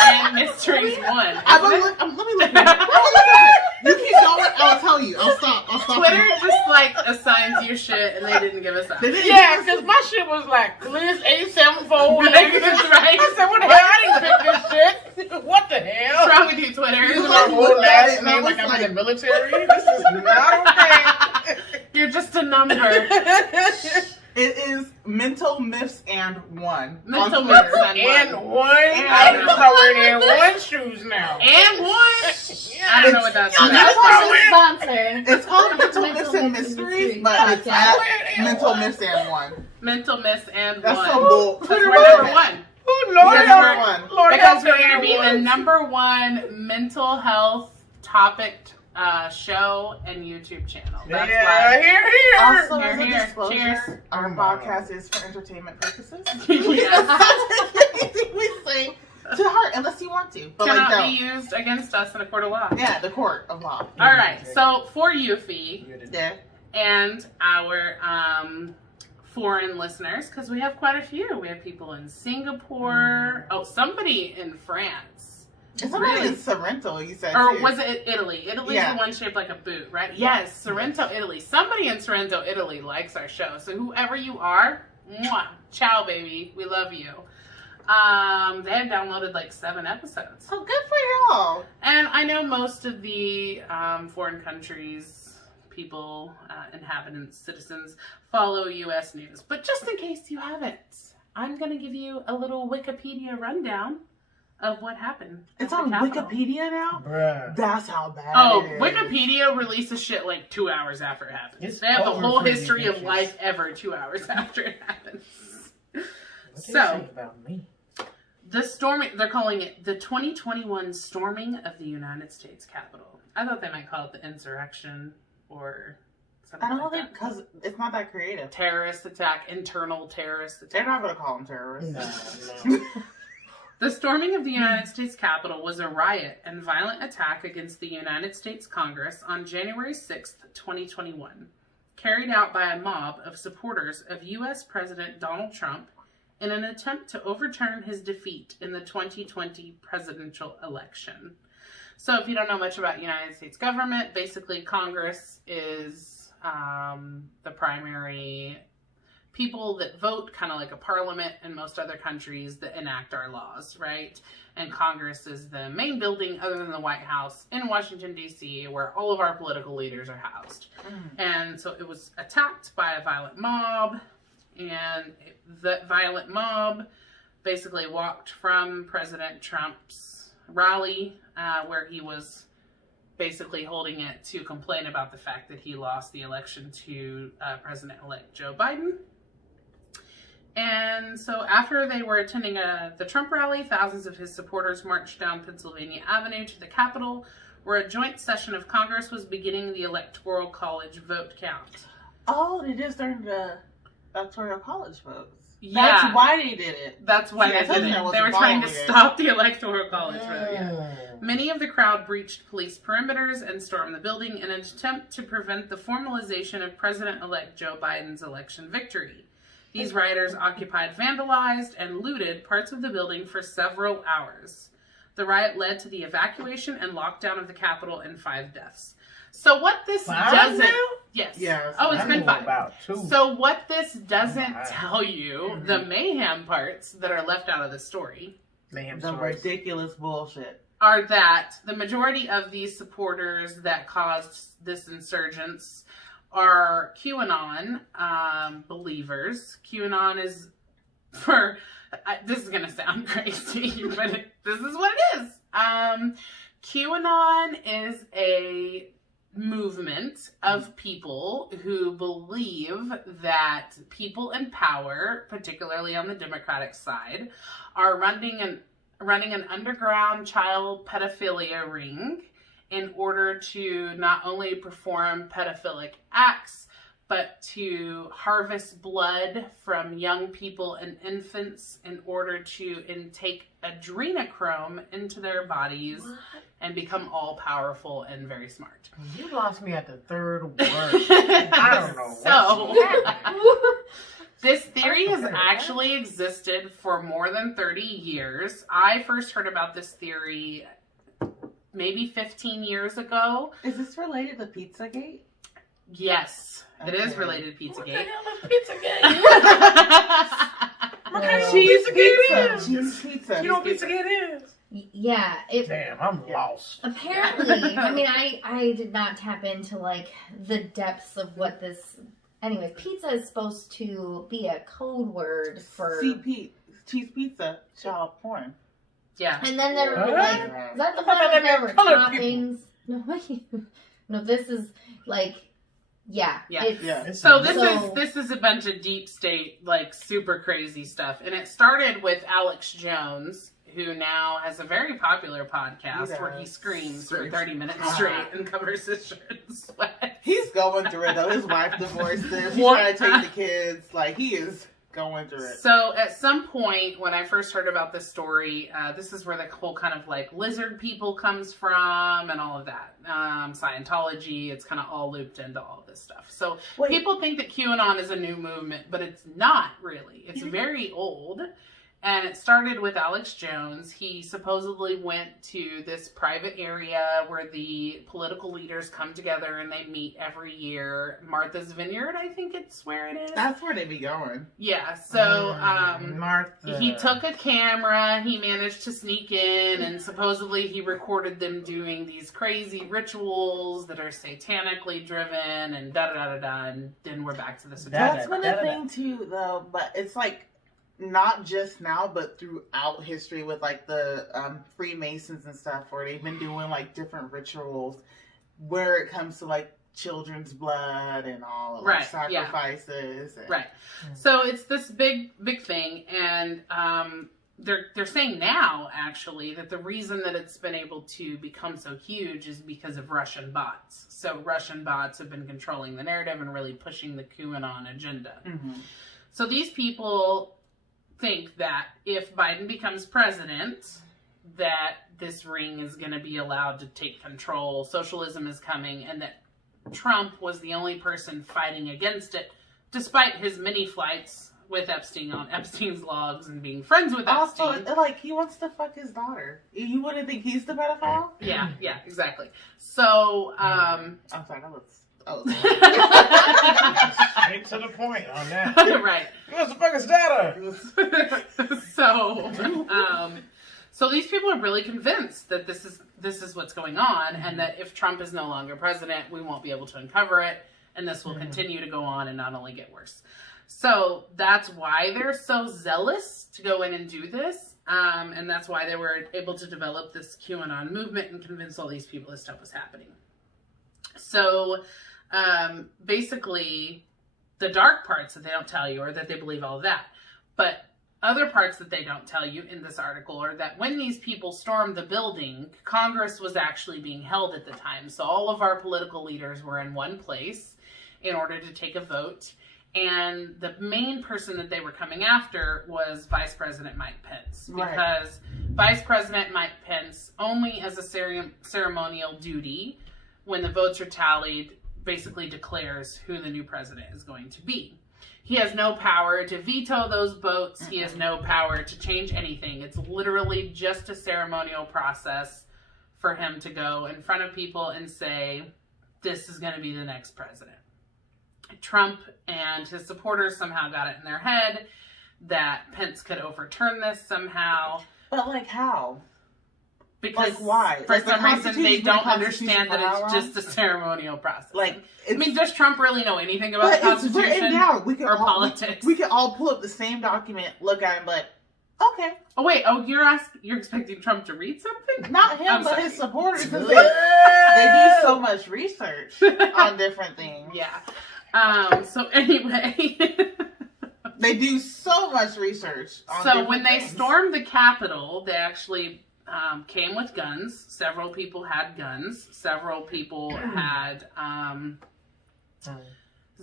and Mysteries 1. Let me look. Let me look at it. You keep going. I'll tell you. I'll stop. Twitter just like assigns you shit, and they didn't give us that. Yeah, because my shit was like Liz 874. That's right. I said, what the hell? I didn't pick this shit. What the hell? What's wrong with you, Twitter? This is like, my whole looked at last it, and I name was like I'm like- in the military. This is not okay. You're just a number. It is Mental Myths and 1. Mental on Myths Twitter. And one. And I one. can start wearing and one shoes now. And 1. I don't know what that's It's- about. That's our sponsor. It's called Mental Mental Myths and Myths and Mysteries, Mysteries but it's podcast. at Mental Myths and 1. Mental Myths and That's 1. so bull. Because Twitter we're number 1. Oh, Lord, You're help- number 1. Lord, Because help we're me, going to be the everyone. number 1 mental health topic show and YouTube channel. That's Yeah, why. here. Also, Here, as a here. disclosure, Cheers. our Oh, my podcast is for entertainment purposes. Yes. We don't take anything we say to heart unless you want to. But Cannot like, be used against us in a court of law. yeah, the court of law. All right. So for you, Fee, Yeah. and our foreign listeners, because we have quite a few. We have people in Singapore. Oh, somebody in France. It's somebody in Sorrento, you said. Or too. was it Italy? Italy's Yeah. the one shaped like a boot, right? Yes, Sorrento, Italy. Somebody in Sorrento, Italy likes our show. So whoever you are, mwah, ciao, baby. We love you. They have downloaded like 7 episodes. So good for y'all. And I know most of the foreign countries, people, inhabitants, citizens, follow U.S. news. But just in case you haven't, I'm going to give you a little Wikipedia rundown of what happened. It's at the on Capitol. Wikipedia now? Bruh. That's how bad Oh, it is. Wikipedia releases shit like 2 hours after it happens. It's They have the over whole for you history of bitches. life ever 2 hours after it happens. What do you So, think about me? the storming, they're calling it the 2021 storming of the United States Capitol. I thought they might call it the insurrection or something I don't like think, that. because it's not that creative. Terrorist attack, internal terrorist They're attack. not going to call them terrorists. No. The storming of the United States Capitol was a riot and violent attack against the United States Congress on January 6th, 2021, carried out by a mob of supporters of U.S. President Donald Trump in an attempt to overturn his defeat in the 2020 presidential election. So if you don't know much about United States government, basically Congress is the primary people that vote, kind of like a parliament in most other countries that enact our laws, right? And Congress is the main building other than the White House in Washington, D.C., where all of our political leaders are housed. And so it was attacked by a violent mob, and the violent mob basically walked from President Trump's rally where he was basically holding it to complain about the fact that he lost the election to President-elect Joe Biden. And so after they were attending the Trump rally, thousands of his supporters marched down Pennsylvania Avenue to the Capitol, where a joint session of Congress was beginning the Electoral College vote count. Oh, they just during the Electoral College votes. Yeah. That's why they did it. That's why they did it. They were trying to stop the Electoral College vote. Yeah. Many of the crowd breached police perimeters and stormed the building in an attempt to prevent the formalization of President-elect Joe Biden's election victory. These rioters occupied, vandalized, and looted parts of the building for several hours. The riot led to the evacuation and lockdown of the Capitol and 5 deaths. So what this doesn't... Yes. Yes. Oh, it's been 5. About 2. So what this doesn't tell you, the mayhem parts that are left out of the story... Mayhem the stories. ridiculous bullshit. Are that the majority of these supporters that caused this insurgence are QAnon believers. QAnon is this is going to sound crazy, but this is what it is. QAnon is a movement of people who believe that people in power, particularly on the Democratic side, are running an underground child pedophilia ring in order to not only perform pedophilic acts, but to harvest blood from young people and infants in order to intake adrenochrome into their bodies and become all-powerful and very smart. You lost me at the 3rd word. I don't know. So, this theory has actually existed for more than 30 years. I first heard about this theory maybe 15 years ago. Is this related to Pizzagate? Yes, it is Okay. related to Pizzagate. What the hell is Pizzagate? Cheese Pizzagate pizza. Cheese pizza. You know what Pizzagate is? Yeah, Damn, I'm lost. apparently, I mean, I did not tap into, like, the depths of what this... Anyway, pizza is supposed to be a code word for... CP. Cheese pizza. Child porn. Yeah. And then there were, What? like... Is that the one where there were toppings? No, this is, like... Yeah. Yeah. It's, Yeah. So So- this is a bunch of deep state, like, super crazy stuff. And it started with Alex Jones, who now has a very popular podcast where he screams for 30 minutes straight and covers his shirt and sweat. He's going through it though. His wife divorced him. He's What? trying to take the kids. Like, he is going through it. So at some point when I first heard about this story, this is where the whole kind of like lizard people comes from and all of that. Scientology, it's kind of all looped into all this stuff. So Wait. people think that QAnon is a new movement, but it's not really. It's very old. And it started with Alex Jones. He supposedly went to this private area where the political leaders come together and they meet every year. Martha's Vineyard, I think it's where it is. That's where they be going. Yeah, so Martha. he took a camera, he managed to sneak in, and supposedly he recorded them doing these crazy rituals that are satanically driven and da-da-da-da-da, and then we're back to the satanic. That's been a thing too, though. But it's like not just now, but throughout history with like the Freemasons and stuff, where they've been doing like different rituals where it comes to like children's blood and all of like, Right, yeah. sacrifices. And, Right. So it's this big thing, and they're saying now actually that the reason that it's been able to become so huge is because of Russian bots. So Russian bots have been controlling the narrative and really pushing the QAnon agenda. Mm-hmm. So these people think that if Biden becomes president, that this ring is going to be allowed to take control, socialism is coming, and that Trump was the only person fighting against it, despite his many flights with Epstein on Epstein's logs and being friends with Also, Epstein. like, he wants to fuck his daughter. You wouldn't think he's the pedophile? Yeah, exactly. So, I'm sorry, that was... Straight to the point on that. right. He wants to fuck his daughter. So these people are really convinced that this is what's going on, and that if Trump is no longer president, we won't be able to uncover it, and this will continue to go on and not only get worse. So that's why they're so zealous to go in and do this. And that's why they were able to develop this QAnon movement and convince all these people this stuff was happening. So basically, the dark parts that they don't tell you are that they believe all of that. But other parts that they don't tell you in this article are that when these people stormed the building, Congress was actually being held at the time. So all of our political leaders were in one place in order to take a vote. And the main person that they were coming after was Vice President Mike Pence. Because Vice President Mike Pence, only as a ceremonial duty, when the votes are tallied, basically declares who the new president is going to be. He has no power to veto those votes. He has no power to change anything. It's literally just a ceremonial process for him to go in front of people and say, this is going to be the next president. Trump and his supporters somehow got it in their head that Pence could overturn this somehow. But like how? Because like why? For like some reason they don't understand that it's just a ceremonial process. Like, I mean, does Trump really know anything about the Constitution or politics? We can all pull up the same document, look at it, but okay. Oh wait, you're expecting Trump to read something? Not him, but his supporters. They do so much research on different things. Yeah. So anyway. They do so much research on So when they things. stormed the Capitol, they actually came with guns. Several people had guns. Several people had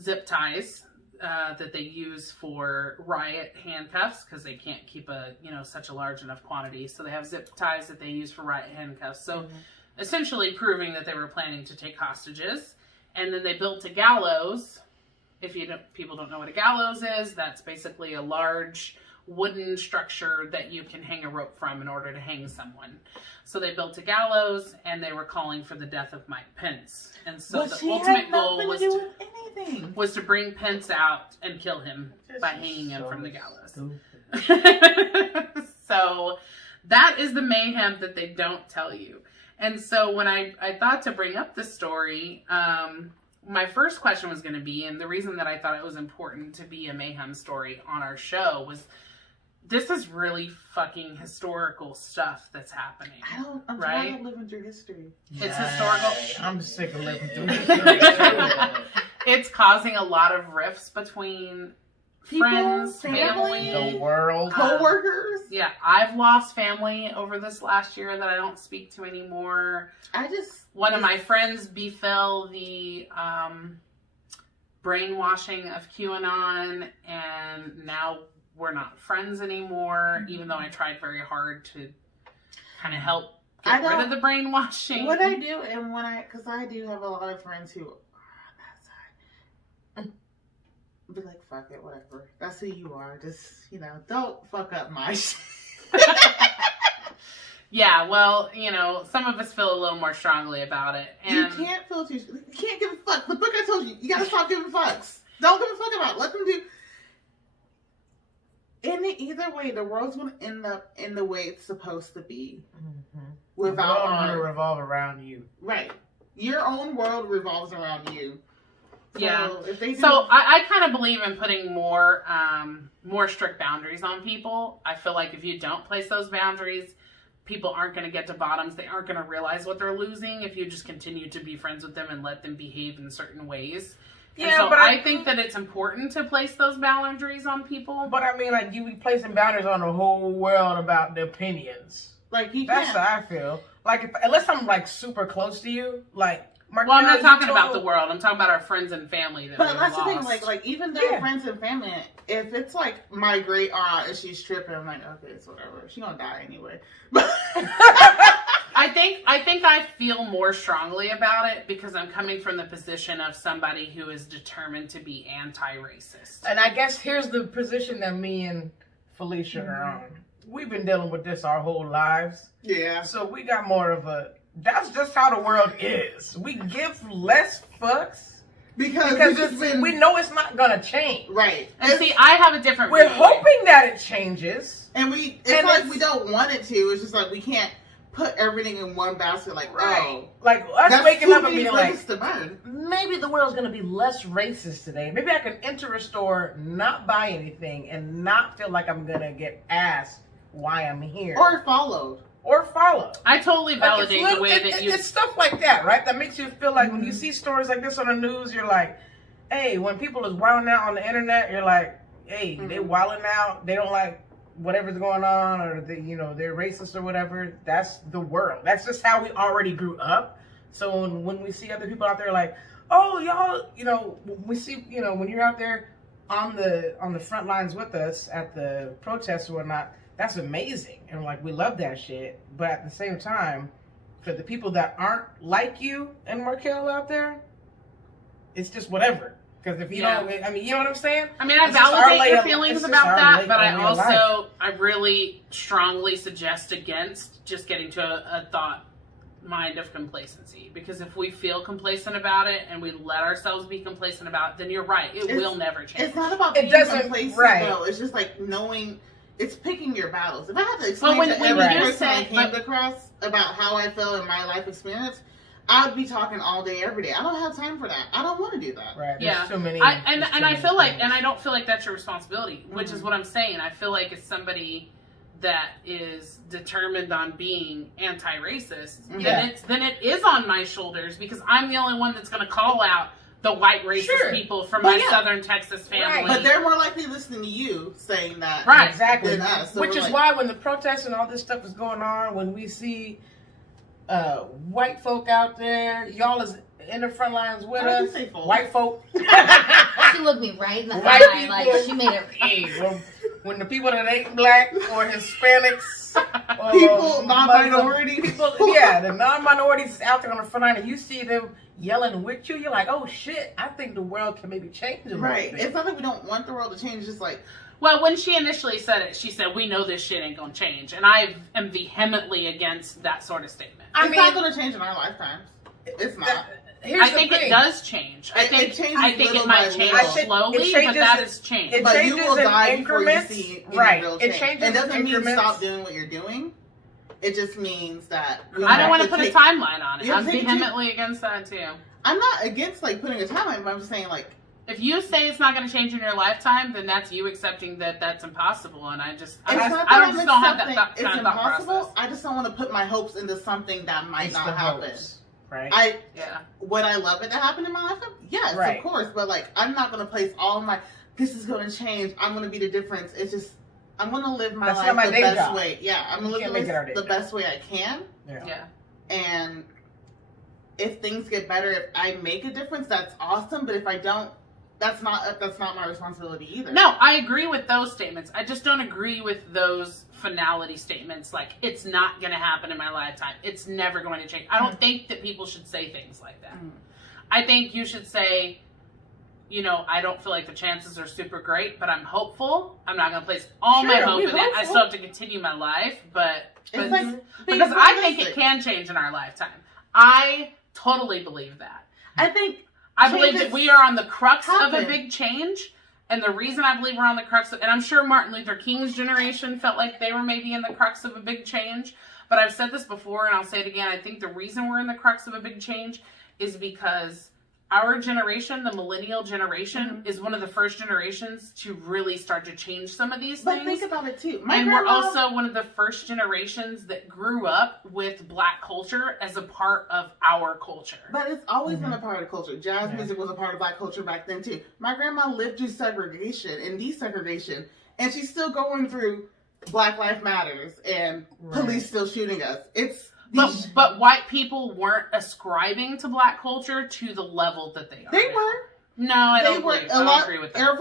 zip ties that they use for riot handcuffs because they can't keep such a large enough quantity. So they have zip ties that they use for riot handcuffs. So essentially proving that they were planning to take hostages. And then they built a gallows. If people don't know what a gallows is, that's basically a large wooden structure that you can hang a rope from in order to hang someone. So they built a gallows, and they were calling for the death of Mike Pence. And so the ultimate goal was to bring Pence out and kill him by hanging him from the gallows. So that is the mayhem that they don't tell you. And so when I thought to bring up this story, my first question was going to be, and the reason that I thought it was important to be a mayhem story on our show was, this is really fucking historical stuff that's happening. I'm tired of living through history. It's historical. I'm sick of living through history. It's causing a lot of rifts between friends, family, the world, co-workers. Yeah, I've lost family over this last year that I don't speak to anymore. One of my friends befell the brainwashing of QAnon, and now we're not friends anymore, even though I tried very hard to kind of help get rid of the brainwashing. What I do, and because I do have a lot of friends who are on that side, be like, fuck it, whatever. That's who you are. Just, don't fuck up my shit. Yeah, well, some of us feel a little more strongly about it. And you can't give a fuck. The book I told you, you gotta stop giving fucks. Don't give a fuck about it. Let them do. Either way, the world's gonna end up in the way it's supposed to be. Mm-hmm. Without the world gonna revolve around you. Right. Your own world revolves around you. So yeah. If they do, I kind of believe in putting more strict boundaries on people. I feel like if you don't place those boundaries, people aren't going to get to bottoms. They aren't going to realize what they're losing if you just continue to be friends with them and let them behave in certain ways. Yeah, and so but I think that it's important to place those boundaries on people. But I mean, like, you be placing boundaries on the whole world about the opinions. Like, that's how I feel. Like, unless I'm like super close to you, like. Markelle, well, I'm not talking about the world. I'm talking about our friends and family that But that's the thing, like even their friends and family, if it's like my great aunt and she's tripping, I'm like, okay, it's whatever. She's gonna die anyway. I think I feel more strongly about it because I'm coming from the position of somebody who is determined to be anti-racist. And I guess here's the position that me and Felicia are on. We've been dealing with this our whole lives. Yeah. So we got more of a... That's just how the world is. We give less fucks because we know it's not gonna change. Right. And see, I have a different. We're hoping that it changes, and we we don't want it to. It's just like we can't put everything in one basket. Like like us waking up and being like, to maybe the world's gonna be less racist today. Maybe I can enter a store, not buy anything, and not feel like I'm gonna get asked why I'm here. Or followed. I totally validate the way that you... It's stuff like that, right? That makes you feel like when you see stories like this on the news, you're like, hey, when people is wilding out on the internet, you're like, hey, they wilding out, they don't like whatever's going on, or they, they're racist or whatever. That's the world. That's just how we already grew up. So when we see other people out there like, oh, y'all, we see, when you're out there on the front lines with us at the protests or whatnot, that's amazing. And like, we love that shit. But at the same time, for the people that aren't like you and Markelle out there, it's just whatever. Because if you don't, I mean, you know what I'm saying? I mean, I validate your feelings about that, but I really strongly suggest against just getting to a thought mind of complacency. Because if we feel complacent about it and we let ourselves be complacent about it, then you're right. It will never change. It's not about being complacent, though. It's just like knowing... It's picking your battles. If I had to explain to every person I came across about how I feel in my life experience, I'd be talking all day, every day. I don't have time for that. I don't want to do that. Right. There's too many. I feel like, and I don't feel like that's your responsibility, which is what I'm saying. I feel like it's somebody that is determined on being anti-racist, then it is on my shoulders because I'm the only one that's going to call out the white racist people from my Southern Texas family. Right. But they're more likely listening to you saying that exactly. than us. So which is why when the protests and all this stuff is going on, when we see white folk out there, y'all is in the front lines with us. White folk. She looked me right in the eye. Like, she made it. When the people that ain't black or Hispanics, or people, non-minority people. Yeah, the non-minorities is out there on the front line and you see them yelling with you, you're like, oh shit, I think the world can maybe change a little bit. It's not like we don't want the world to change, it's just like... Well, when she initially said it, she said, we know this shit ain't gonna change. And I am vehemently against that sort of statement. It's not gonna change in our lifetimes. It's not. I think it does change. I think it might change slowly, but that is change. But you will die before you see any real change. It changes. It doesn't mean stop doing what you're doing. It just means that... I don't want to put a timeline on it. I'm vehemently against that, too. I'm not against, putting a timeline, but I'm just saying, if you say it's not going to change in your lifetime, then that's you accepting that that's impossible, and I just don't have that kind of thought process. I just don't want to put my hopes into something that might not happen. Right? Would I love it to happen in my lifetime? Yes, of course, but, I'm not going to place all my, this is going to change, I'm going to be the difference. It's just... I'm going to live my life the best way. Yeah, I'm going to live the best way I can. Yeah. And if things get better, if I make a difference, that's awesome. But if I don't, that's not my responsibility either. No, I agree with those statements. I just don't agree with those finality statements. Like, it's not going to happen in my lifetime. It's never going to change. I don't think that people should say things like that. I think you should say... I don't feel like the chances are super great, but I'm hopeful. I'm not going to place all my hope in it. I still have to continue my life, because I think it can change in our lifetime. I totally believe that. I believe that we are on the crux of a big change, and the reason I believe we're on the crux of, and I'm sure Martin Luther King's generation felt like they were maybe in the crux of a big change, but I've said this before, and I'll say it again. I think the reason we're in the crux of a big change is because our generation, the millennial generation, is one of the first generations to really start to change some of these things. But think about it too. We're also one of the first generations that grew up with black culture as a part of our culture. But it's always been a part of the culture. Jazz music was a part of black culture back then too. My grandma lived through segregation and desegregation, and she's still going through Black Lives Matters and police still shooting us. But white people weren't ascribing to black culture to the level that they are. They were. No, I don't agree with that.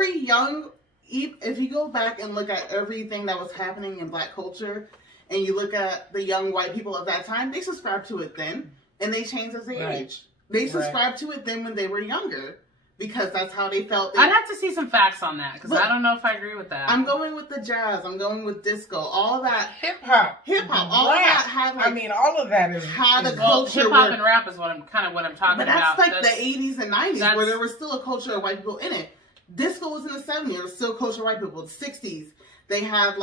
If you go back and look at everything that was happening in black culture, and you look at the young white people of that time, they subscribed to it then, and they changed as they age. They subscribed to it then when they were younger, because that's how they felt. I'd have to see some facts on that, because I don't know if I agree with that. I'm going with the jazz. I'm going with disco. All that. Hip-hop. All that had, all of that is... had a culture. Hip-hop and rap is what I'm talking about. But that's the 80s and 90s, where there was still a culture of white people in it. Disco was in the 70s. There was still a culture of white people. The 60s, they had,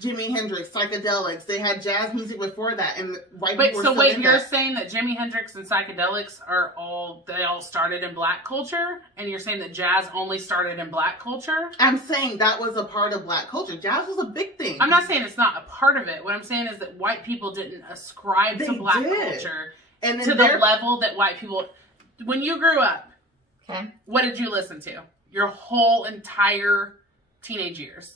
Jimi Hendrix, psychedelics. They had jazz music before that, and white Wait, people so were wait, still in you're that. saying that Jimi Hendrix and psychedelics they all started in black culture? And you're saying that jazz only started in black culture? I'm saying that was a part of black culture. Jazz was a big thing. I'm not saying it's not a part of it. What I'm saying is that white people didn't ascribe to They black did. culture and to the level that white people... When you grew up, Okay. what did you listen to? Your whole entire teenage years.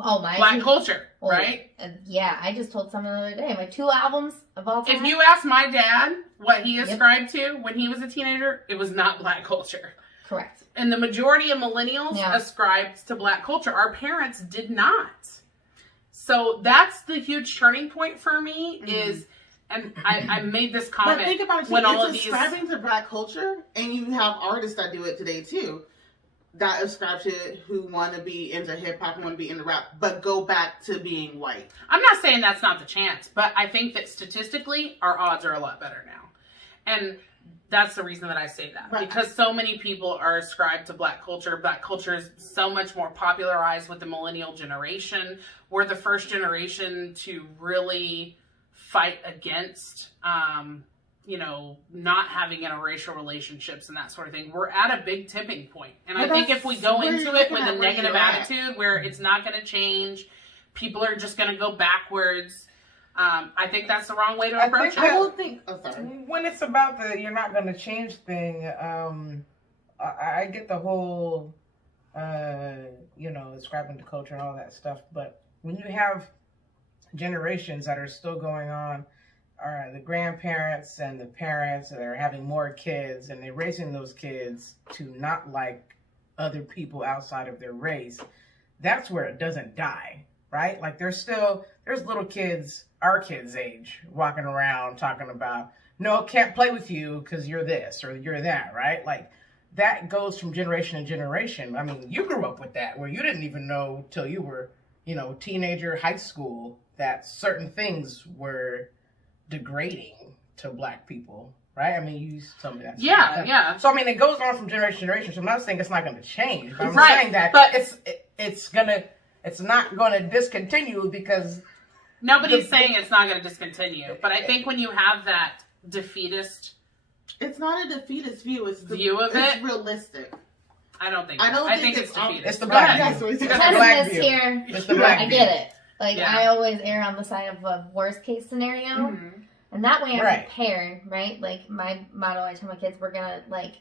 Oh, my. Black culture, Oh, right? Yeah, I just told someone the other day. My 2 albums of all time. If you ask my dad what he ascribed to when he was a teenager, it was not black culture. Correct. And the majority of millennials Yeah. ascribed to black culture. Our parents did not. So that's the huge turning point for me is, and I made this comment But think about it, when all of it's these... ascribing to black culture, and you have artists that do it today too, that ascribe to it who want to be into hip hop and want to be into rap, but go back to being white. I'm not saying that's not the chance, but I think that statistically, our odds are a lot better now. And that's the reason that I say that. Right. Because so many people are ascribed to black culture. Black culture is so much more popularized with the millennial generation. We're the first generation to really fight against, not having interracial relationships and that sort of thing. We're at a big tipping point. And I think if we go into it with a negative attitude where it's not going to change, people are just going to go backwards, I think that's the wrong way to approach think it. I don't think. Oh, sorry. When it's about the you're not going to change thing, I get the whole, ascribing to culture and all that stuff. But when you have generations that are still going on, the grandparents and the parents that are having more kids, and they're raising those kids to not like other people outside of their race, that's where it doesn't die, right? Like there's little kids, our kids' age, walking around talking about, no, can't play with you because you're this or you're that, right? Like that goes from generation to generation. I mean, you grew up with that where you didn't even know till you were, teenager, high school, that certain things were degrading to black people, right? I mean, you used to tell me that. Yeah, yeah. So I mean, it goes on from generation to generation. So I'm not saying it's not going to change, but I'm Right, saying that but- it's not going to discontinue because Nobody's saying it's not going to discontinue. But I think when you have that defeatist It's not a defeatist view. It's the view of it's it. realistic. I don't think. I don't I think think it's it's defeatist. it's the Go black ahead. view. Yes, It's the it's black Pessimist view. here. It's the black I view. get it. Like, Yeah. I always err on the side of a worst case scenario. Mhm. And that way I'm Right. prepared, right? Like, my motto, I tell my kids, we're going to,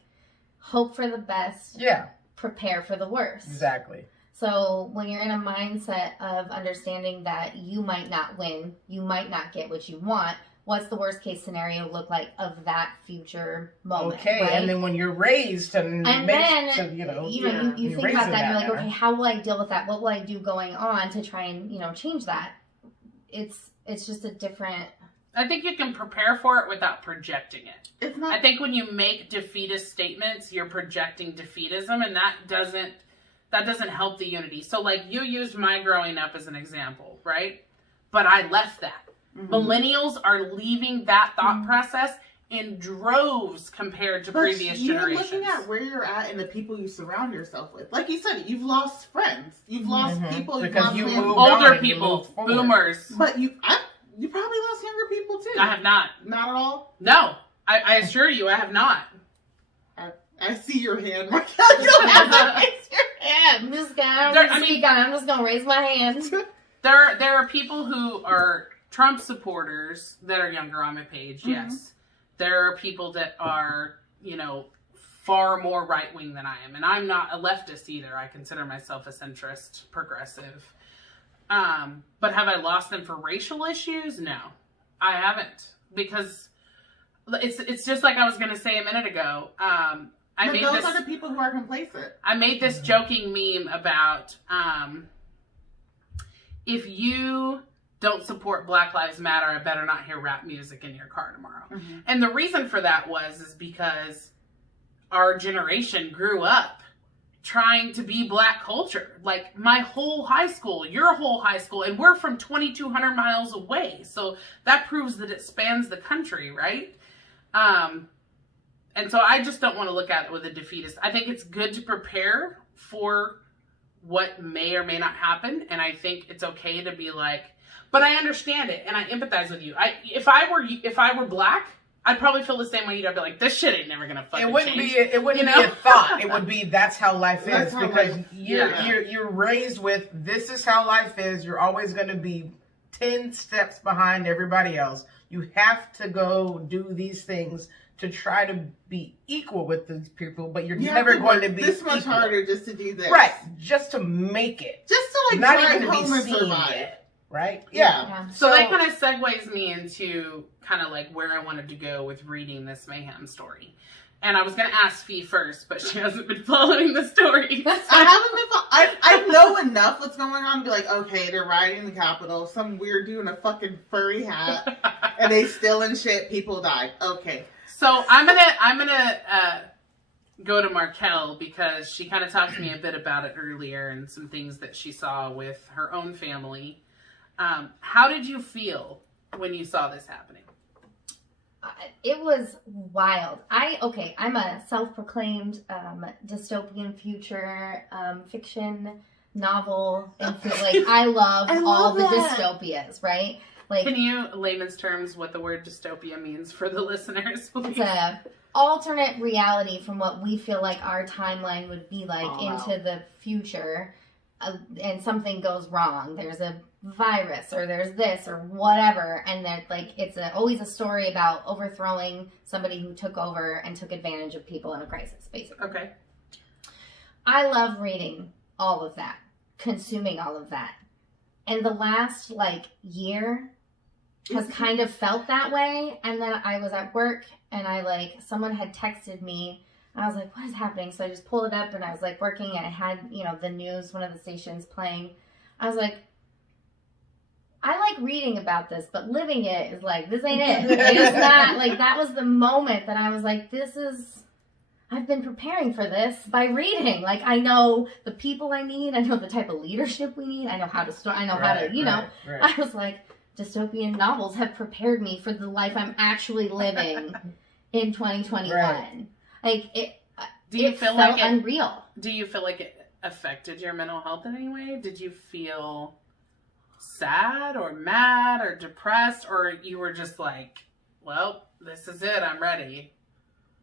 hope for the best, Yeah, prepare for the worst. exactly. So when you're in a mindset of understanding that you might not win, you might not get what you want, what's the worst case scenario look like of that future moment? Okay, right? and then when you're raised to And make, then, to, you know, you you're think raised about in that and you're like, manner. okay, how will I deal with that? What will I do going on to try and, change that? It's just a different... I think you can prepare for it without projecting it. It's not. I think when you make defeatist statements, you're projecting defeatism, and that doesn't help the unity. So, you used my growing up as an example, right? But I left that. Mhm. Millennials are leaving that thought process in droves compared to But previous you're generations. looking at where you're at and the people you surround yourself with. Like you said, you've lost friends. You've lost Mhm. people. You've Because lost you family. moved on Older and you people, moved forward. boomers. But you probably lost younger people too. I have not. Not at all. No, I assure you, I have not. I see your hand, Markelle. You don't have to raise your hand. I'm just gonna, There- I'm gonna speak on it. I'm just gonna raise my hand. There are people who are Trump supporters that are younger on my page, yes. There are people that are, far more right-wing than I am. And I'm not a leftist either. I consider myself a centrist progressive. But have I lost them for racial issues? No, I haven't. Because it's just like I was going to say a minute ago. But those are the people who are complacent. I made this joking meme about if you don't support Black Lives Matter, I better not hear rap music in your car tomorrow. Mhm. And the reason for that is because our generation grew up trying to be Black culture. Like my whole high school, your whole high school, and we're from 2,200 miles away. So that proves that it spans the country, right? And so I just don't want to look at it with a defeatist. I think it's good to prepare for what may or may not happen. And I think it's okay to be like, but I understand it and I empathize with you. If I were black, I'd probably feel the same way. I'd be like, this shit ain't never gonna fucking It wouldn't change. be a thought. It would be that's how life is, because you're raised with this is how life is. You're always going to be 10 steps behind everybody else. You have to go do these things to try to be equal with these people, but you're never going to be this much equal. harder just to do this, right? Just to make it, just to like not drive even to home be and seen survive. yet. Right? Yeah. So that kind of segues me into kind of like where I wanted to go with reading this Mayhem story. And I was going to ask Fee first, but she hasn't been following the story. So. I know enough what's going on to be like, okay, they're riding the Capitol, some weird dude in a fucking furry hat, and they stealing shit, people die. Okay. So I'm gonna go to Markelle because she kind of talked to me a bit about it earlier and some things that she saw with her own family. How did you feel when you saw this happening? It was wild. I'm a self-proclaimed dystopian future fiction novel, and I love all the dystopias, right? Like, can you, layman's terms, what the word dystopia means for the listeners, please? It's a alternate reality from what we feel like our timeline would be like into the future, and something goes wrong. There's a virus or there's this or whatever, and then it's always a story about overthrowing somebody who took over and took advantage of people in a crisis, basically. Okay. I love reading all of that, consuming all of that, and the last year has kind of felt that way. And then I was at work and someone had texted me. I was like, what is happening? So I just pulled it up and I was working, and it had, the news, one of the stations playing. I was like, I like reading about this, but living it is this ain't it. It's not, that was the moment that I was like, I've been preparing for this by reading. I know the people I need. I know the type of leadership we need. I know how to start. I know how to, Right. I was like, dystopian novels have prepared me for the life I'm actually living in 2021. Right. It felt unreal. Do you feel like it affected your mental health in any way? Did you feel sad or mad or depressed, or you were just like, well, this is it, I'm ready?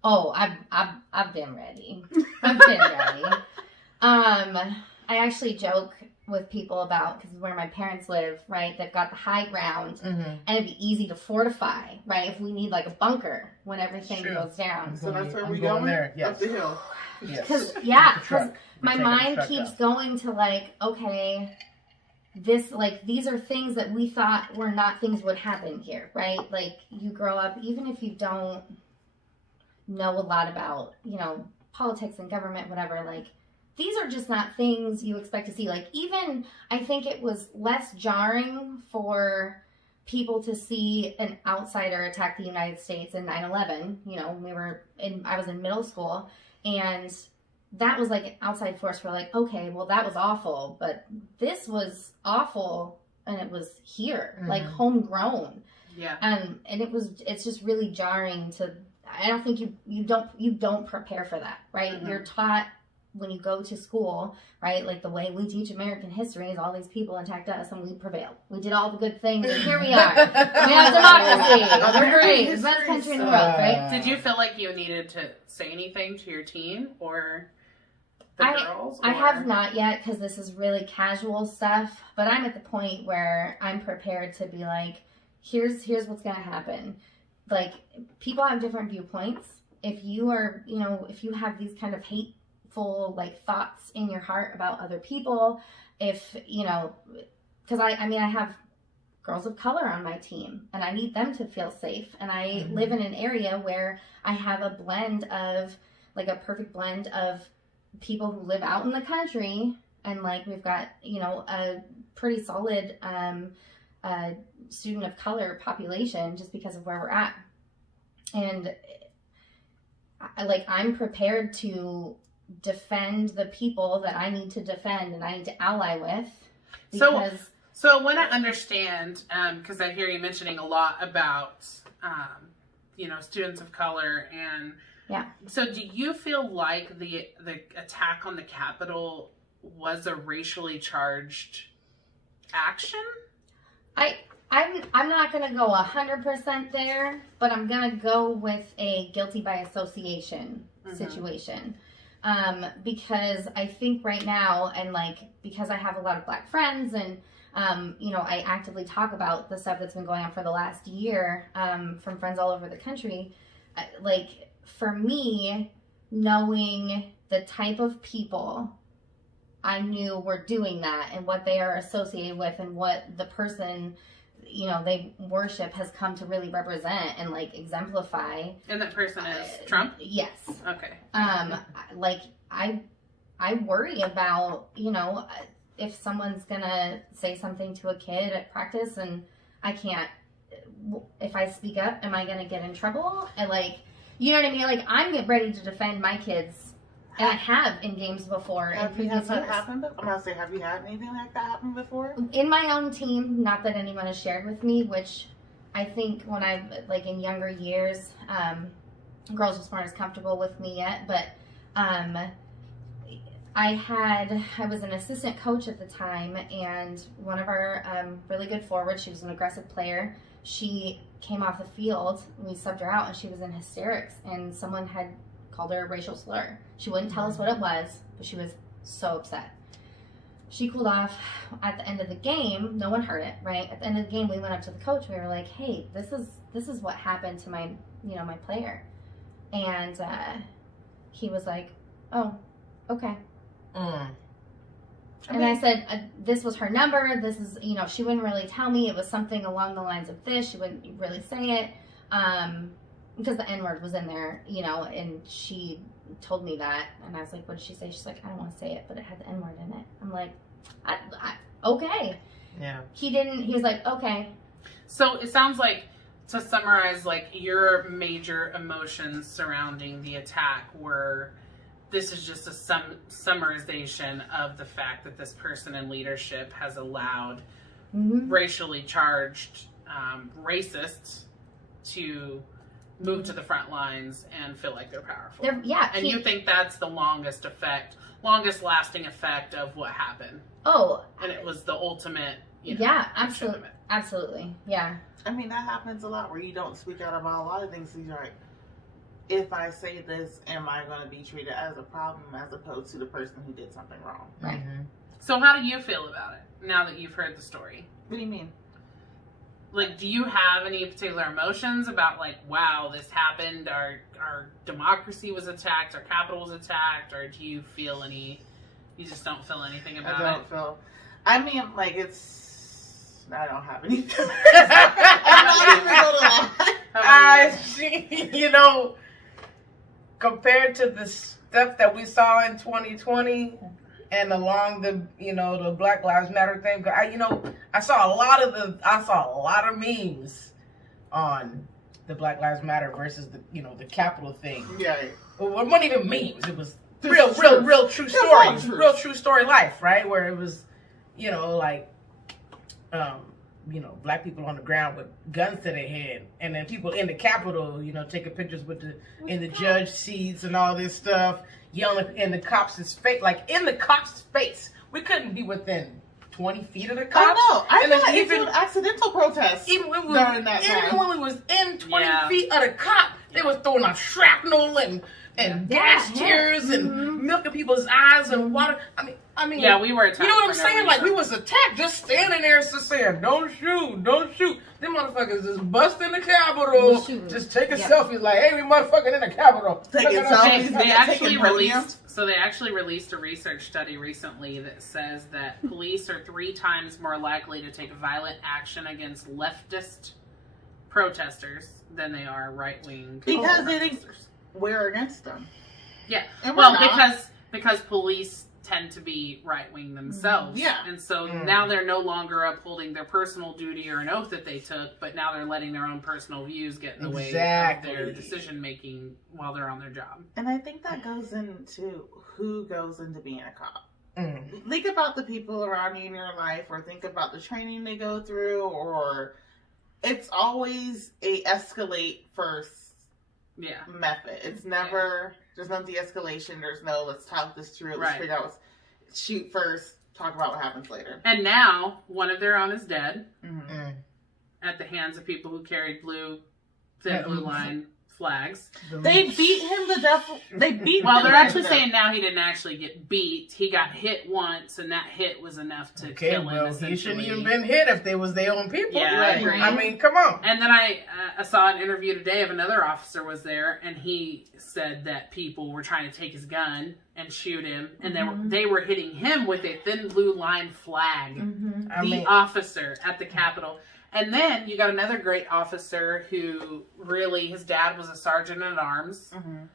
Oh, I've been ready. I've been ready. I actually joke with people about, because where my parents live, right, they've got the high ground, and it'd be easy to fortify, right, if we need a bunker when everything goes down. So that's where we going there? Yes. Up the hill. Because my mind keeps going to okay, this these are things that we thought were not things would happen here, right? You grow up, even if you don't know a lot about politics and government, whatever, these are just not things you expect to see. Even I think it was less jarring for people to see an outsider attack the United States in 9/11. I was in middle school, and that was an outside force for okay, well, that was awful, but this was awful, and it was here, homegrown. Yeah. And it's just really jarring to, I don't think you don't prepare for that, right? Mm-hmm. You're taught when you go to school, right? The way we teach American history is all these people attacked us and we prevailed. We did all the good things, and here we are. We have democracy. We're great. It's the best country in the world, right? Did you feel like you needed to say anything to your team or the girls? I have not yet, because this is really casual stuff, but I'm at the point where I'm prepared to be here's what's going to happen. People have different viewpoints. If you are, if you have these kind of hateful thoughts in your heart about other people, if because I have girls of color on my team, and I need them to feel safe, and I live in an area where I have a blend of a perfect blend of people who live out in the country, and we've got a pretty solid student of color population just because of where we're at, and I'm prepared to defend the people that I need to defend and I need to ally with. Because so when I understand, because I hear you mentioning a lot about students of color, and yeah. So do you feel like the attack on the Capitol was a racially charged action? I'm not gonna go 100% there, but I'm gonna go with a guilty by association situation. Because I think right now, and like, because I have a lot of Black friends and, you know, I actively talk about the stuff that's been going on for the last year, from friends all over the country. Like, for me, knowing the type of people I knew were doing that and what they are associated with and what the person, you know, they worship has come to really represent and like exemplify. And that person is Trump? Yes. Okay. Like I worry about, you know, if someone's gonna say something to a kid at practice and I can't, if I speak up, am I gonna get in trouble? And like, you know what I mean? Like, I'm ready to defend my kids. And I have in games before. Have you had that happen? I'm gonna say, have you had anything like that happen before? In my own team, not that anyone has shared with me, which I think when I, like in younger years, girls just weren't as comfortable with me yet, but I was an assistant coach at the time, and one of our really good forwards, she was an aggressive player, she came off the field, we subbed her out, and she was in hysterics, and someone had called her a racial slur. She wouldn't tell us what it was, but she was so upset. She cooled off. At the end of the game, no one heard it, right? At the end of the game, we went up to the coach. We were like, "Hey, this is what happened to my, you know, my player," and he was like, "Oh, okay." And I said, "This was her number. This is, you know, she wouldn't really tell me. It was something along the lines of this. She wouldn't really say it." Because the N-word was in there, you know, and she told me that, and I was like, what did she say? She's like, I don't want to say it, but it had the N-word in it. I'm like, okay. Yeah. He was like, okay. So it sounds like, to summarize, like, your major emotions surrounding the attack were, this is just a summarization of the fact that this person in leadership has allowed racially charged racists to move to the front lines and feel like they're powerful. And you think that's the longest lasting effect of what happened. Oh. And it was the ultimate, you know, yeah, absolutely. Yeah. I mean, that happens a lot where you don't speak out about a lot of things. You're like, if I say this, am I going to be treated as a problem as opposed to the person who did something wrong? Right. So how do you feel about it now that you've heard the story? What do you mean? Like, do you have any particular emotions about, like, wow, this happened, our democracy was attacked, our capital was attacked, or do you feel you just don't feel anything about it? I mean, like, I don't have anything. I'm not even gonna lie. You know, compared to the stuff that we saw in 2020 and along the, you know, the Black Lives Matter thing, I saw a lot of memes on the Black Lives Matter versus the, you know, the Capitol thing. Yeah. Well, it wasn't even memes. It was real true story. Real true story life, right? Where it was, you know, like, you know, black people on the ground with guns to their head, and then people in the Capitol, you know, taking pictures in the judge seats and all this stuff, yelling in the cops' face, like in the cops' face. We couldn't be within 20 feet of the cops. I know. I even accidental protests during that time. Even when we was in 20 feet of the cop, they was throwing out shrapnel and gas tears and milking people's eyes and water. I mean, yeah, we were attacked. You know what I'm saying? Like, we was attacked, just standing there, just saying, "Don't shoot, don't shoot." Them motherfuckers just busting the Capitol, just taking selfies, like, "Hey, we motherfucking in the Capitol." Taking selfies. They actually released a research study recently that says that police are 3 times more likely to take violent action against leftist protesters than they are right-wing because they think we're against them. Yeah, well, because police tend to be right-wing themselves. Yeah. And so now they're no longer upholding their personal duty or an oath that they took, but now they're letting their own personal views get in the way of their decision-making while they're on their job. And I think that goes into who goes into being a cop. Think about the people around you in your life, or think about the training they go through, or it's always a escalate first method. It's never, there's no de-escalation, there's no let's talk this through, let's figure out shoot first, talk about what happens later. And now, one of their own is dead Mm-hmm. at the hands of people who carried thin blue line flags. They beat him to death. They beat Well, him they're to actually death. saying now he didn't actually get beat. He got hit once, and that hit was enough to kill him, well, essentially. he shouldn't even been hit if they was their own people. Yeah, I agree. I mean, come on. And then I saw an interview today of another officer was there, and he said that people were trying to take his gun and shoot him, and they were hitting him with a thin blue line flag. Mm-hmm. Officer at the Capitol. And then you got another great officer who really, his dad was a sergeant at arms. Mm-hmm.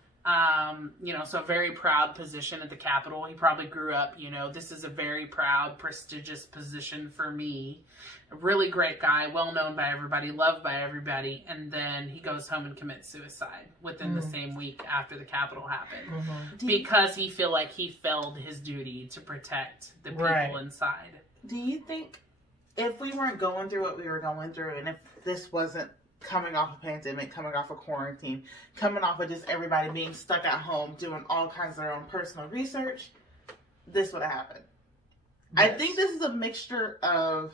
So a very proud position at the Capitol. He probably grew up, this is a very proud, prestigious position for me. A really great guy, well known by everybody, loved by everybody. And then he goes home and commits suicide within the same week after the Capitol happened. Because he feel like he failed his duty to protect the people inside. Do you think if we weren't going through what we were going through, and if this wasn't coming off a pandemic, coming off a quarantine, coming off of just everybody being stuck at home, doing all kinds of their own personal research, this would have happened? Yes. I think this is a mixture of...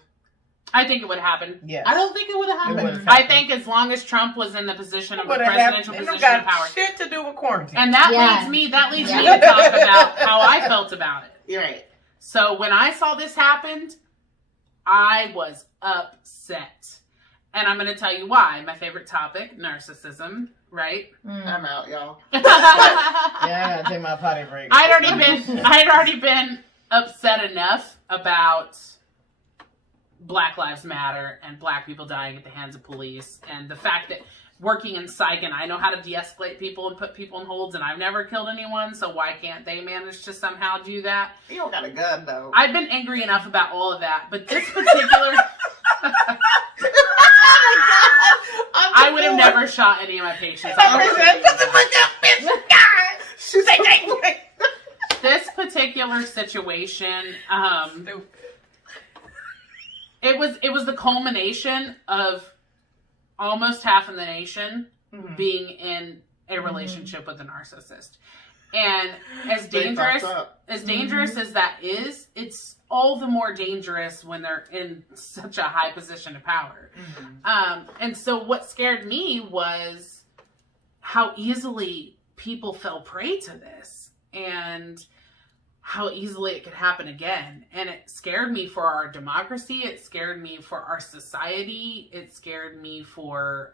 I think it would happen. Yes. I don't think it would have happened. I think as long as Trump was in the position of a presidential position of power. Shit to do with quarantine. And that leads me to talk about how I felt about it. You're right. So when I saw this happen, I was upset. And I'm going to tell you why. My favorite topic, narcissism, right? I'm out, y'all. Yeah, I gotta take my potty break. I'd already been upset enough about Black Lives Matter and black people dying at the hands of police, and the fact that working in psych, and I know how to de-escalate people and put people in holds, and I've never killed anyone, so why can't they manage to somehow do that? You don't got a gun, though. I've been angry enough about all of that, but this particular... I would have never shot any of my patients. This particular situation, it was the culmination of almost half of the nation being in a relationship with a narcissist. And as dangerous as that is, it's all the more dangerous when they're in such a high position of power. And so what scared me was how easily people fell prey to this and how easily it could happen again. And it scared me for our democracy. It scared me for our society. It scared me for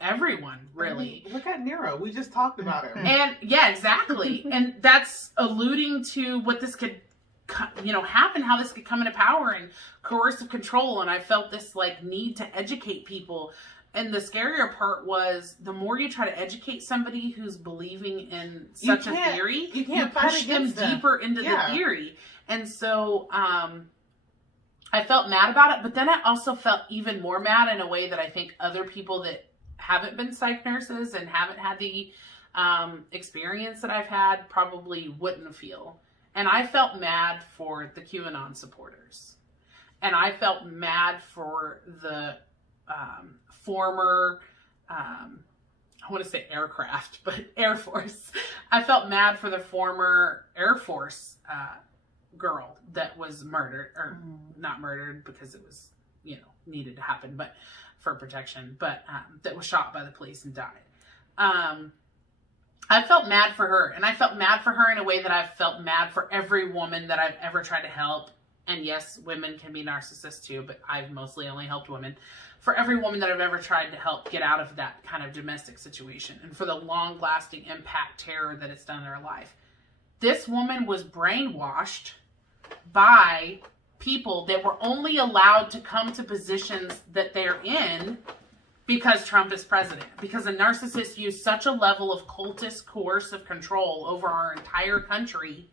everyone, really. Look at Nero. We just talked about it. And yeah, exactly. And that's alluding to what this could, happen, how this could come into power and coercive control. And I felt this need to educate people. And the scarier part was the more you try to educate somebody who's believing in such a theory, you push them deeper into the theory. And so I felt mad about it, but then I also felt even more mad in a way that I think other people that haven't been psych nurses and haven't had the experience that I've had probably wouldn't feel. And I felt mad for the QAnon supporters. And I felt mad for the former, I want to say aircraft, but Air Force. I felt mad for the former Air Force girl that was murdered, or not murdered because it was, needed to happen, but for protection, but that was shot by the police and died. I felt mad for her, and I felt mad for her in a way that I've felt mad for every woman that I've ever tried to help. And yes, women can be narcissists too, but I've mostly only helped women. For every woman that I've ever tried to help get out of that kind of domestic situation, and for the long-lasting impact terror that it's done in their life. This woman was brainwashed by people that were only allowed to come to positions that they're in because Trump is president. Because a narcissist used such a level of cultist coercive control over our entire country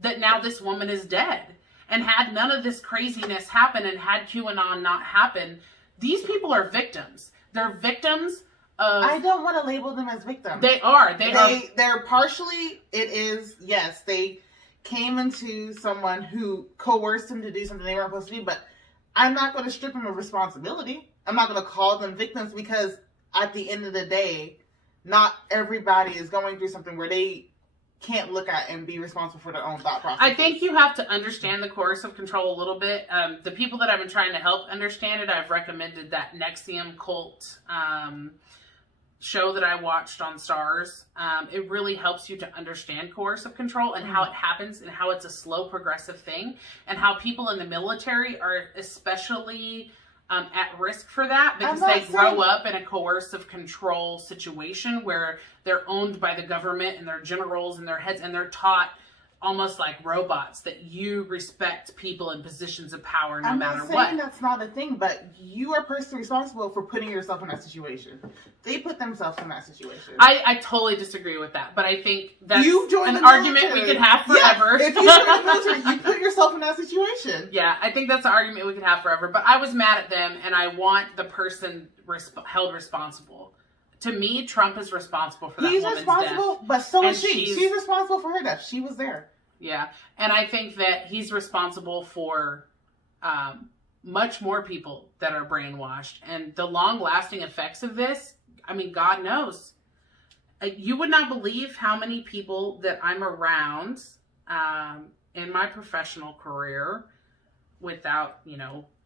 that now this woman is dead. And had none of this craziness happen, and had QAnon not happen, these people are victims. They're victims of... I don't want to label them as victims. They are. They're partially, it is, yes, they came into someone who coerced them to do something they weren't supposed to do, but I'm not going to strip them of responsibility. I'm not going to call them victims, because at the end of the day, not everybody is going through something where they can't look at and be responsible for their own thought process. I think you have to understand the coercive control a little bit. The people that I've been trying to help understand it, I've recommended that Nexium cult show that I watched on Stars. It really helps you to understand coercive control and how it happens and how it's a slow progressive thing and how people in the military are especially at risk for that because they grow up in a coercive control situation where they're owned by the government and their generals and their heads, and they're taught almost like robots that you respect people in positions of power no matter what. I'm not saying that's not a thing, but you are personally responsible for putting yourself in that situation. They put themselves in that situation. I totally disagree with that, but I think that's an argument we could have forever. Yeah, if you join the military, you put yourself in that situation. Yeah, I think that's an argument we could have forever, but I was mad at them, and I want the person held responsible. To me, Trump is responsible for that woman's death. He's responsible, but so is she. She's responsible for her death. She was there. Yeah, and I think that he's responsible for much more people that are brainwashed. And the long-lasting effects of this, I mean, God knows. You would not believe how many people that I'm around in my professional career without,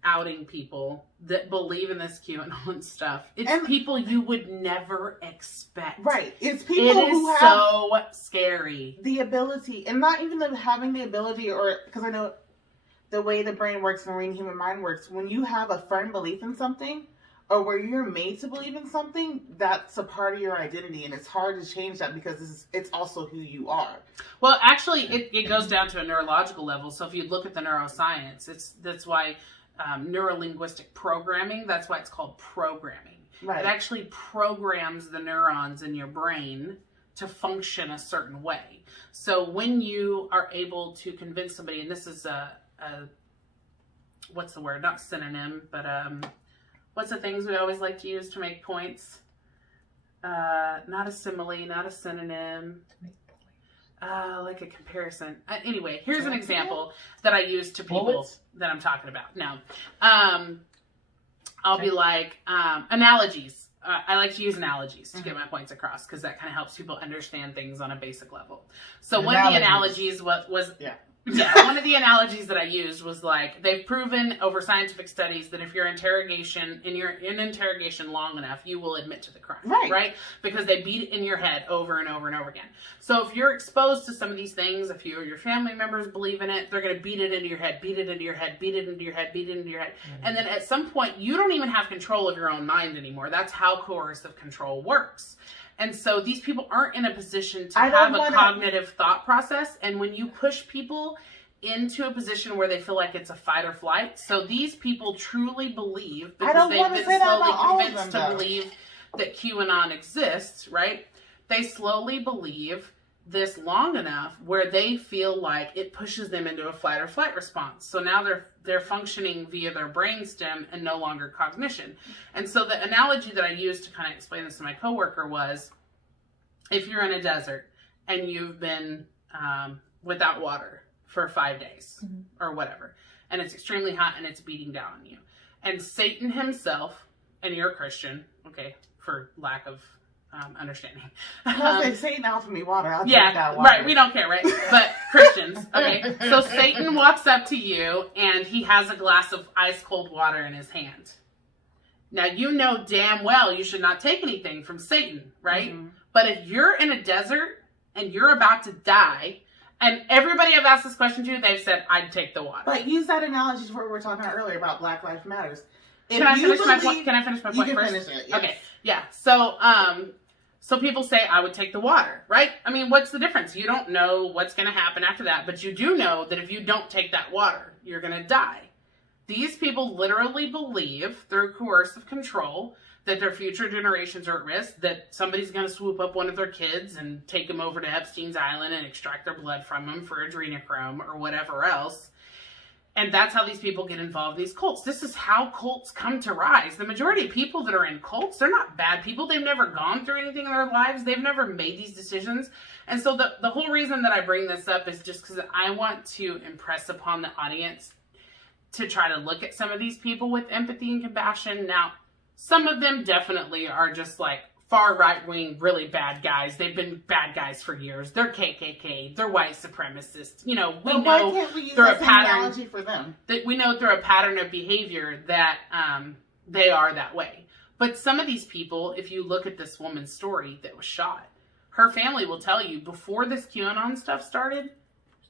outing people that believe in this QAnon stuff. It's people you would never expect. Right. It's people who have so scary. The ability, and not even them having the ability, or because I know the way the brain works and the way the human mind works, when you have a firm belief in something, or where you're made to believe in something, that's a part of your identity, and it's hard to change that because it's also who you are. Well, actually, it goes down to a neurological level. So if you look at the neuroscience, that's why neurolinguistic programming, that's why it's called programming. Right. It actually programs the neurons in your brain to function a certain way. So when you are able to convince somebody, and this is a what's the word? Not synonym, but what's the things we always like to use to make points? Not a simile, not a synonym. Like a comparison. Anyway, here's an example that I use to people that I'm talking about. Now, I'll be like, analogies. I like to use analogies to get my points across because that kind of helps people understand things on a basic level. So one of the analogies was one of the analogies that I used was like, they've proven over scientific studies that if you're in interrogation long enough, you will admit to the crime, right? Because they beat it in your head over and over and over again. So if you're exposed to some of these things, if you or your family members believe in it, they're going to beat it into your head, beat it into your head, beat it into your head, beat it into your head. Mm-hmm. And then at some point, you don't even have control of your own mind anymore. That's how coercive control works. And so these people aren't in a position to have a cognitive thought process. And when you push people into a position where they feel like it's a fight or flight, so these people truly believe, because they've been slowly convinced to believe that QAnon exists, right? They slowly believe this long enough where they feel like it pushes them into a fight or flight response. So now they're functioning via their brainstem and no longer cognition. And so the analogy that I used to kind of explain this to my coworker was, if you're in a desert and you've been without water for 5 days or whatever, and it's extremely hot and it's beating down on you, and Satan himself, and you're a Christian, okay, for lack of understanding. Satan offered me water. I'll drink that water. Right. We don't care, right? But Christians, okay. So Satan walks up to you and he has a glass of ice cold water in his hand. Now you know damn well you should not take anything from Satan, right? Mm-hmm. But if you're in a desert and you're about to die, and everybody I've asked this question to, they've said, I'd take the water. But use that analogy to what we were talking about earlier about Black Lives Matters. Can I finish my point? Can I finish my point first? Finish it, yes. Okay. Yeah. So people say, I would take the water, right? I mean, what's the difference? You don't know what's going to happen after that, but you do know that if you don't take that water, you're going to die. These people literally believe through coercive control that their future generations are at risk, that somebody's going to swoop up one of their kids and take them over to Epstein's Island and extract their blood from them for adrenochrome or whatever else. And that's how these people get involved in these cults. This is how cults come to rise. The majority of people that are in cults, they're not bad people. They've never gone through anything in their lives. They've never made these decisions. And so the whole reason that I bring this up is just because I want to impress upon the audience to try to look at some of these people with empathy and compassion. Now, some of them definitely are just like far right-wing, really bad guys. They've been bad guys for years. They're KKK. They're white supremacists. You know, we But know why can't we use through that a same pattern analogy for them? that we know through a pattern of behavior that they are that way. But some of these people, if you look at this woman's story that was shot, her family will tell you before this QAnon stuff started,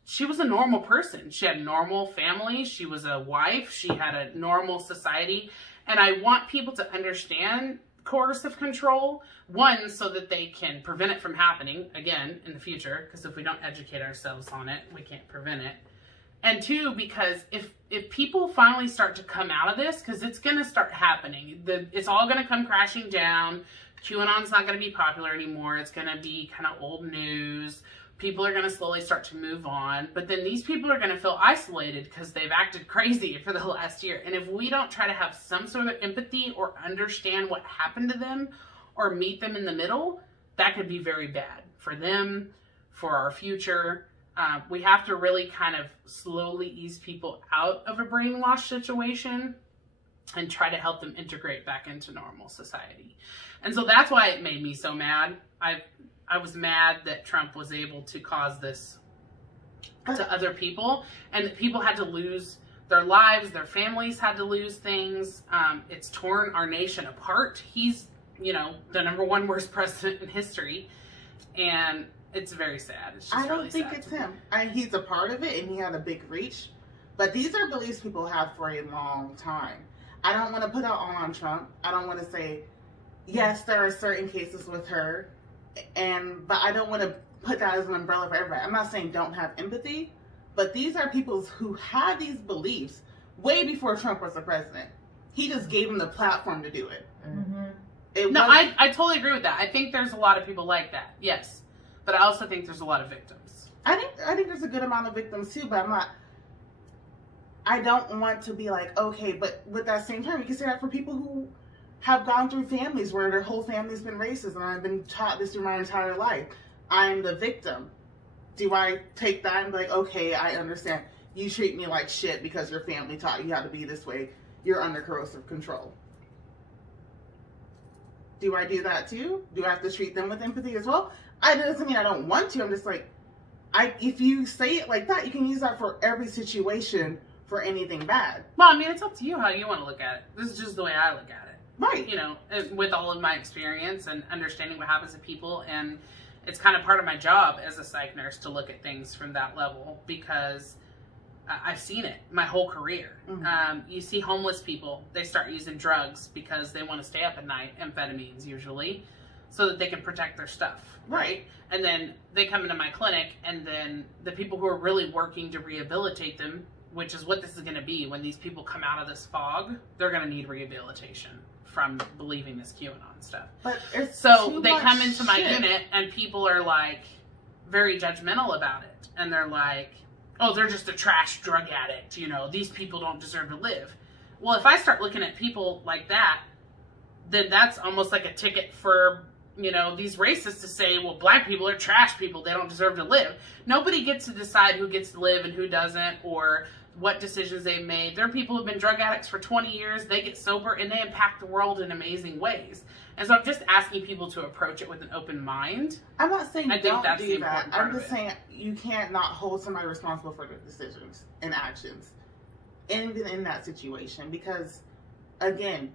she was a normal person. She had a normal family. She was a wife. She had a normal society. And I want people to understand coercive control, one, so that they can prevent it from happening again in the future, because if we don't educate ourselves on it, we can't prevent it. And two, because if people finally start to come out of this, because it's going to start happening, it's all going to come crashing down. QAnon's not going to be popular anymore. It's going to be kind of old news. People are going to slowly start to move on. But then these people are going to feel isolated because they've acted crazy for the last year. And if we don't try to have some sort of empathy or understand what happened to them or meet them in the middle, that could be very bad for them, for our future. We have to really kind of slowly ease people out of a brainwash situation and try to help them integrate back into normal society. And so that's why it made me so mad. I was mad that Trump was able to cause this to other people, and that people had to lose their lives, their families had to lose things. It's torn our nation apart. He's, you know, the #1 worst president in history, and it's very sad. It's just I don't really think sad. it's him. He's a part of it, and he had a big reach. But these are beliefs people have for a long time. I don't want to put out all on Trump. I don't want to say, yes, there are certain cases with her, but I don't want to put that as an umbrella for everybody. I'm not saying don't have empathy, but these are people who had these beliefs way before Trump was the president. He just gave them the platform to do it. Mm-hmm. I totally agree with that. I think there's a lot of people like that, yes. But I also think there's a lot of victims. I think there's a good amount of victims too, but I don't want to be like, okay, but with that same term, you can say that for people who have gone through families where their whole family's been racist, and I've been taught this through my entire life. I'm the victim. Do I take that and be like, okay, I understand. You treat me like shit because your family taught you how to be this way. You're under coercive control. Do I do that too? Do I have to treat them with empathy as well? It doesn't mean I don't want to. I'm just like, if you say it like that, you can use that for every situation for anything bad. Well, I mean, it's up to you how you want to look at it. This is just the way I look at it. Right. You know, with all of my experience and understanding what happens to people, and it's kind of part of my job as a psych nurse to look at things from that level, because I've seen it my whole career. Mm-hmm. You see homeless people, they start using drugs because they want to stay up at night, amphetamines usually, so that they can protect their stuff, right? And then they come into my clinic, and then the people who are really working to rehabilitate them, which is what this is going to be, when these people come out of this fog, they're going to need rehabilitation from believing this QAnon stuff. But it's so they come into my unit, and people are like very judgmental about it, and they're like, oh, they're just a trash drug addict, you know, these people don't deserve to live. Well, if I start looking at people like that, then that's almost like a ticket for, you know, these racists to say, well, black people are trash people, they don't deserve to live. Nobody gets to decide who gets to live and who doesn't, or what decisions they've made. There are people who've been drug addicts for 20 years, they get sober, and they impact the world in amazing ways. And so I'm just asking people to approach it with an open mind. I'm not saying I think don't that's the do that. important part I'm of just it. saying you can't not hold somebody responsible for their decisions and actions, even in that situation, because, again,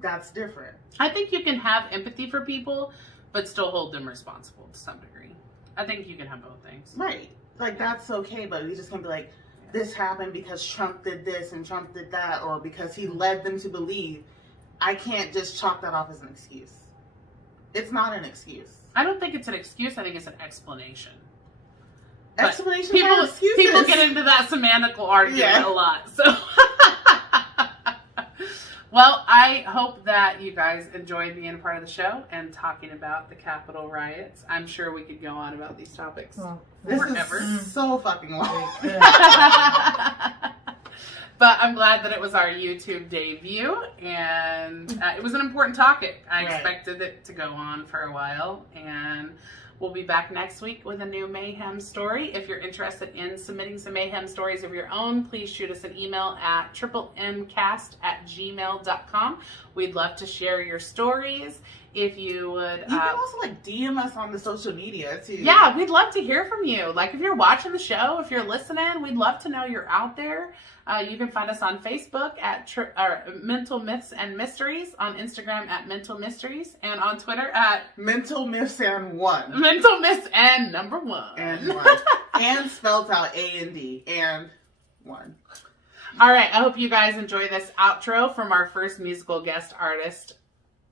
that's different. I think you can have empathy for people, but still hold them responsible to some degree. I think you can have both things. Right. Like, that's okay, but you just can't be like, this happened because Trump did this and Trump did that, or because he led them to believe. I can't just chalk that off as an excuse. It's not an excuse. I don't think it's an excuse. I think it's an explanation. Explanations People, are excuses. people get into that semantical argument a lot. So, well, I hope that you guys enjoyed being a part of the show and talking about the Capitol riots. I'm sure we could go on about these topics This forever. is so fucking long. But I'm glad that it was our YouTube debut, and it was an important topic. I expected it to go on for a while, and we'll be back next week with a new Mayhem story. If you're interested in submitting some Mayhem stories of your own, please shoot us an email at tripplemcast@gmail.com. We'd love to share your stories. if you would. You can also like DM us on the social media too. Yeah, we'd love to hear from you. Like if you're watching the show, if you're listening, we'd love to know you're out there. You can find us on Facebook at Mental Myths and Mysteries, on Instagram at Mental Mysteries, and on Twitter at Mental Myths and One. Mental Myths and number 1. And one. And spelled out A-N-D and 1. All right, I hope you guys enjoy this outro from our first musical guest artist,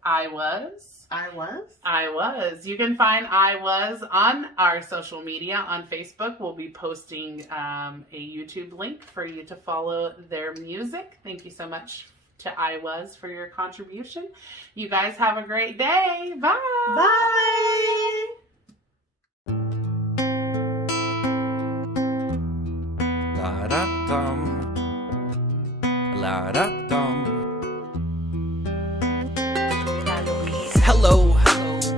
Eye Waz. I was? I Was. You can find Eye Waz on our social media. On Facebook, we'll be posting a YouTube link for you to follow their music. Thank you so much to Eye Waz for your contribution. You guys have a great day. Bye. Bye. La da dum, la da dum. Hello,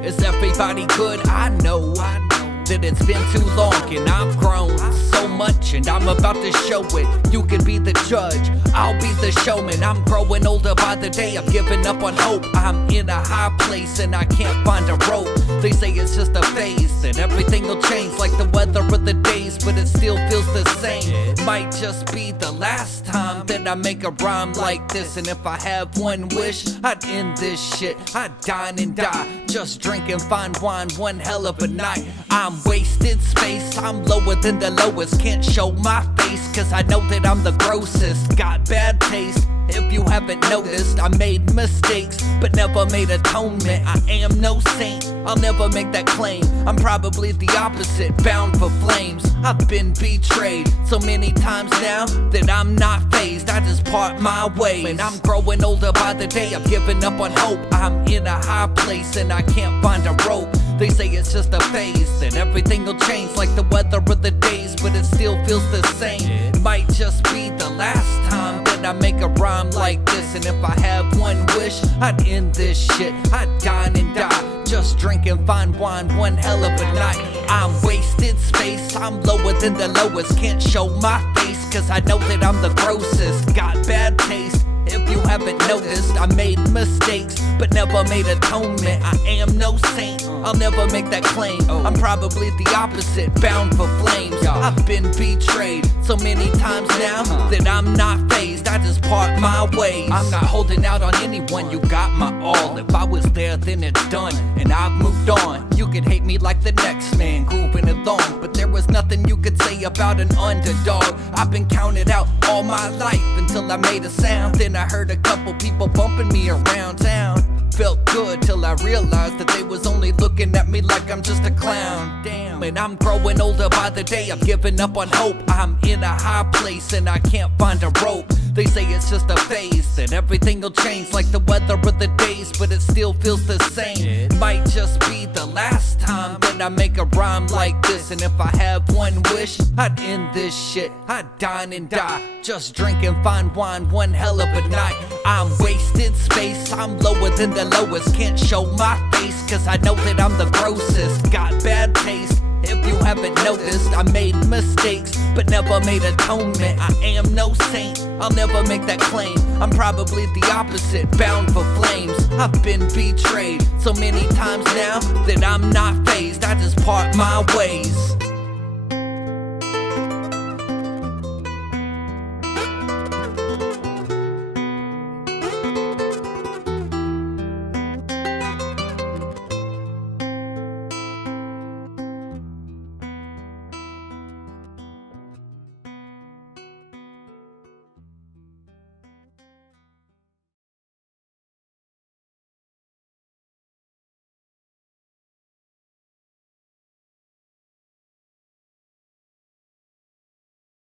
is everybody good? I know that it's been too long and I've grown so much and I'm about to show it. You can be the judge, I'll be the showman. I'm growing older by the day, I'm giving up on hope. I'm in a high place and I can't find a rope. They say it's just a phase, that everything will change like the weather of the days, but it still feels the same. It might just be the last time that I make a rhyme like this. And if I have one wish, I'd end this shit. I'd dine and die, just drink and find wine, one hell of a night. I'm wasted space, I'm lower than the lowest. Can't show my face, cause I know that I'm the grossest. Got bad taste, if you haven't noticed. I made mistakes, but never made atonement. I am no saint, I'll never make that claim. I'm probably the opposite, bound for flames. I've been betrayed so many times now that I'm not fazed. I just part my ways. And I'm growing older by the day, I'm giving up on hope. I'm in a high place and I can't find a rope. They say it's just a phase, that everything will change like the weather of the days, but it still feels the same. It might just be the last time that I make a rhyme like this. And if I have one wish, I'd end this shit. I'd dine and die, just drink and find wine, one hell of a night. I'm wasted space, I'm lower than the lowest. Can't show my face, cause I know that I'm the grossest. Got bad taste, if you haven't noticed. I made mistakes, but never made atonement. I am no saint, I'll never make that claim. I'm probably the opposite, bound for flames. I've been betrayed so many times now that I'm not fazed. I just part my ways. I'm not holding out on anyone, you got my all. If I was there, then it's done, and I've moved on. You could hate me like the next man, grooving along, but there was nothing you could say about an underdog. I've been counted out all my life until I made a sound. Then I heard a couple people bumping me around town. Felt good till I realized that they was only looking at me like I'm just a clown. Damn, and I'm growing older by the day, I'm giving up on hope. I'm in a high place and I can't find a rope. They say it's just a phase, that everything will change like the weather of the days, but it still feels the same. It might just be the last time that I make a rhyme like this. And if I have one wish, I'd end this shit. I'd dine and die, just drink and find wine, one hell of a night. I'm wasted space, I'm lower than the lowest. Can't show my face, cause I know that I'm the grossest. Got bad taste, if you haven't noticed. I made mistakes, but never made atonement. I am no saint, I'll never make that claim. I'm probably the opposite, bound for flames. I've been betrayed so many times now that I'm not fazed. I just part my ways.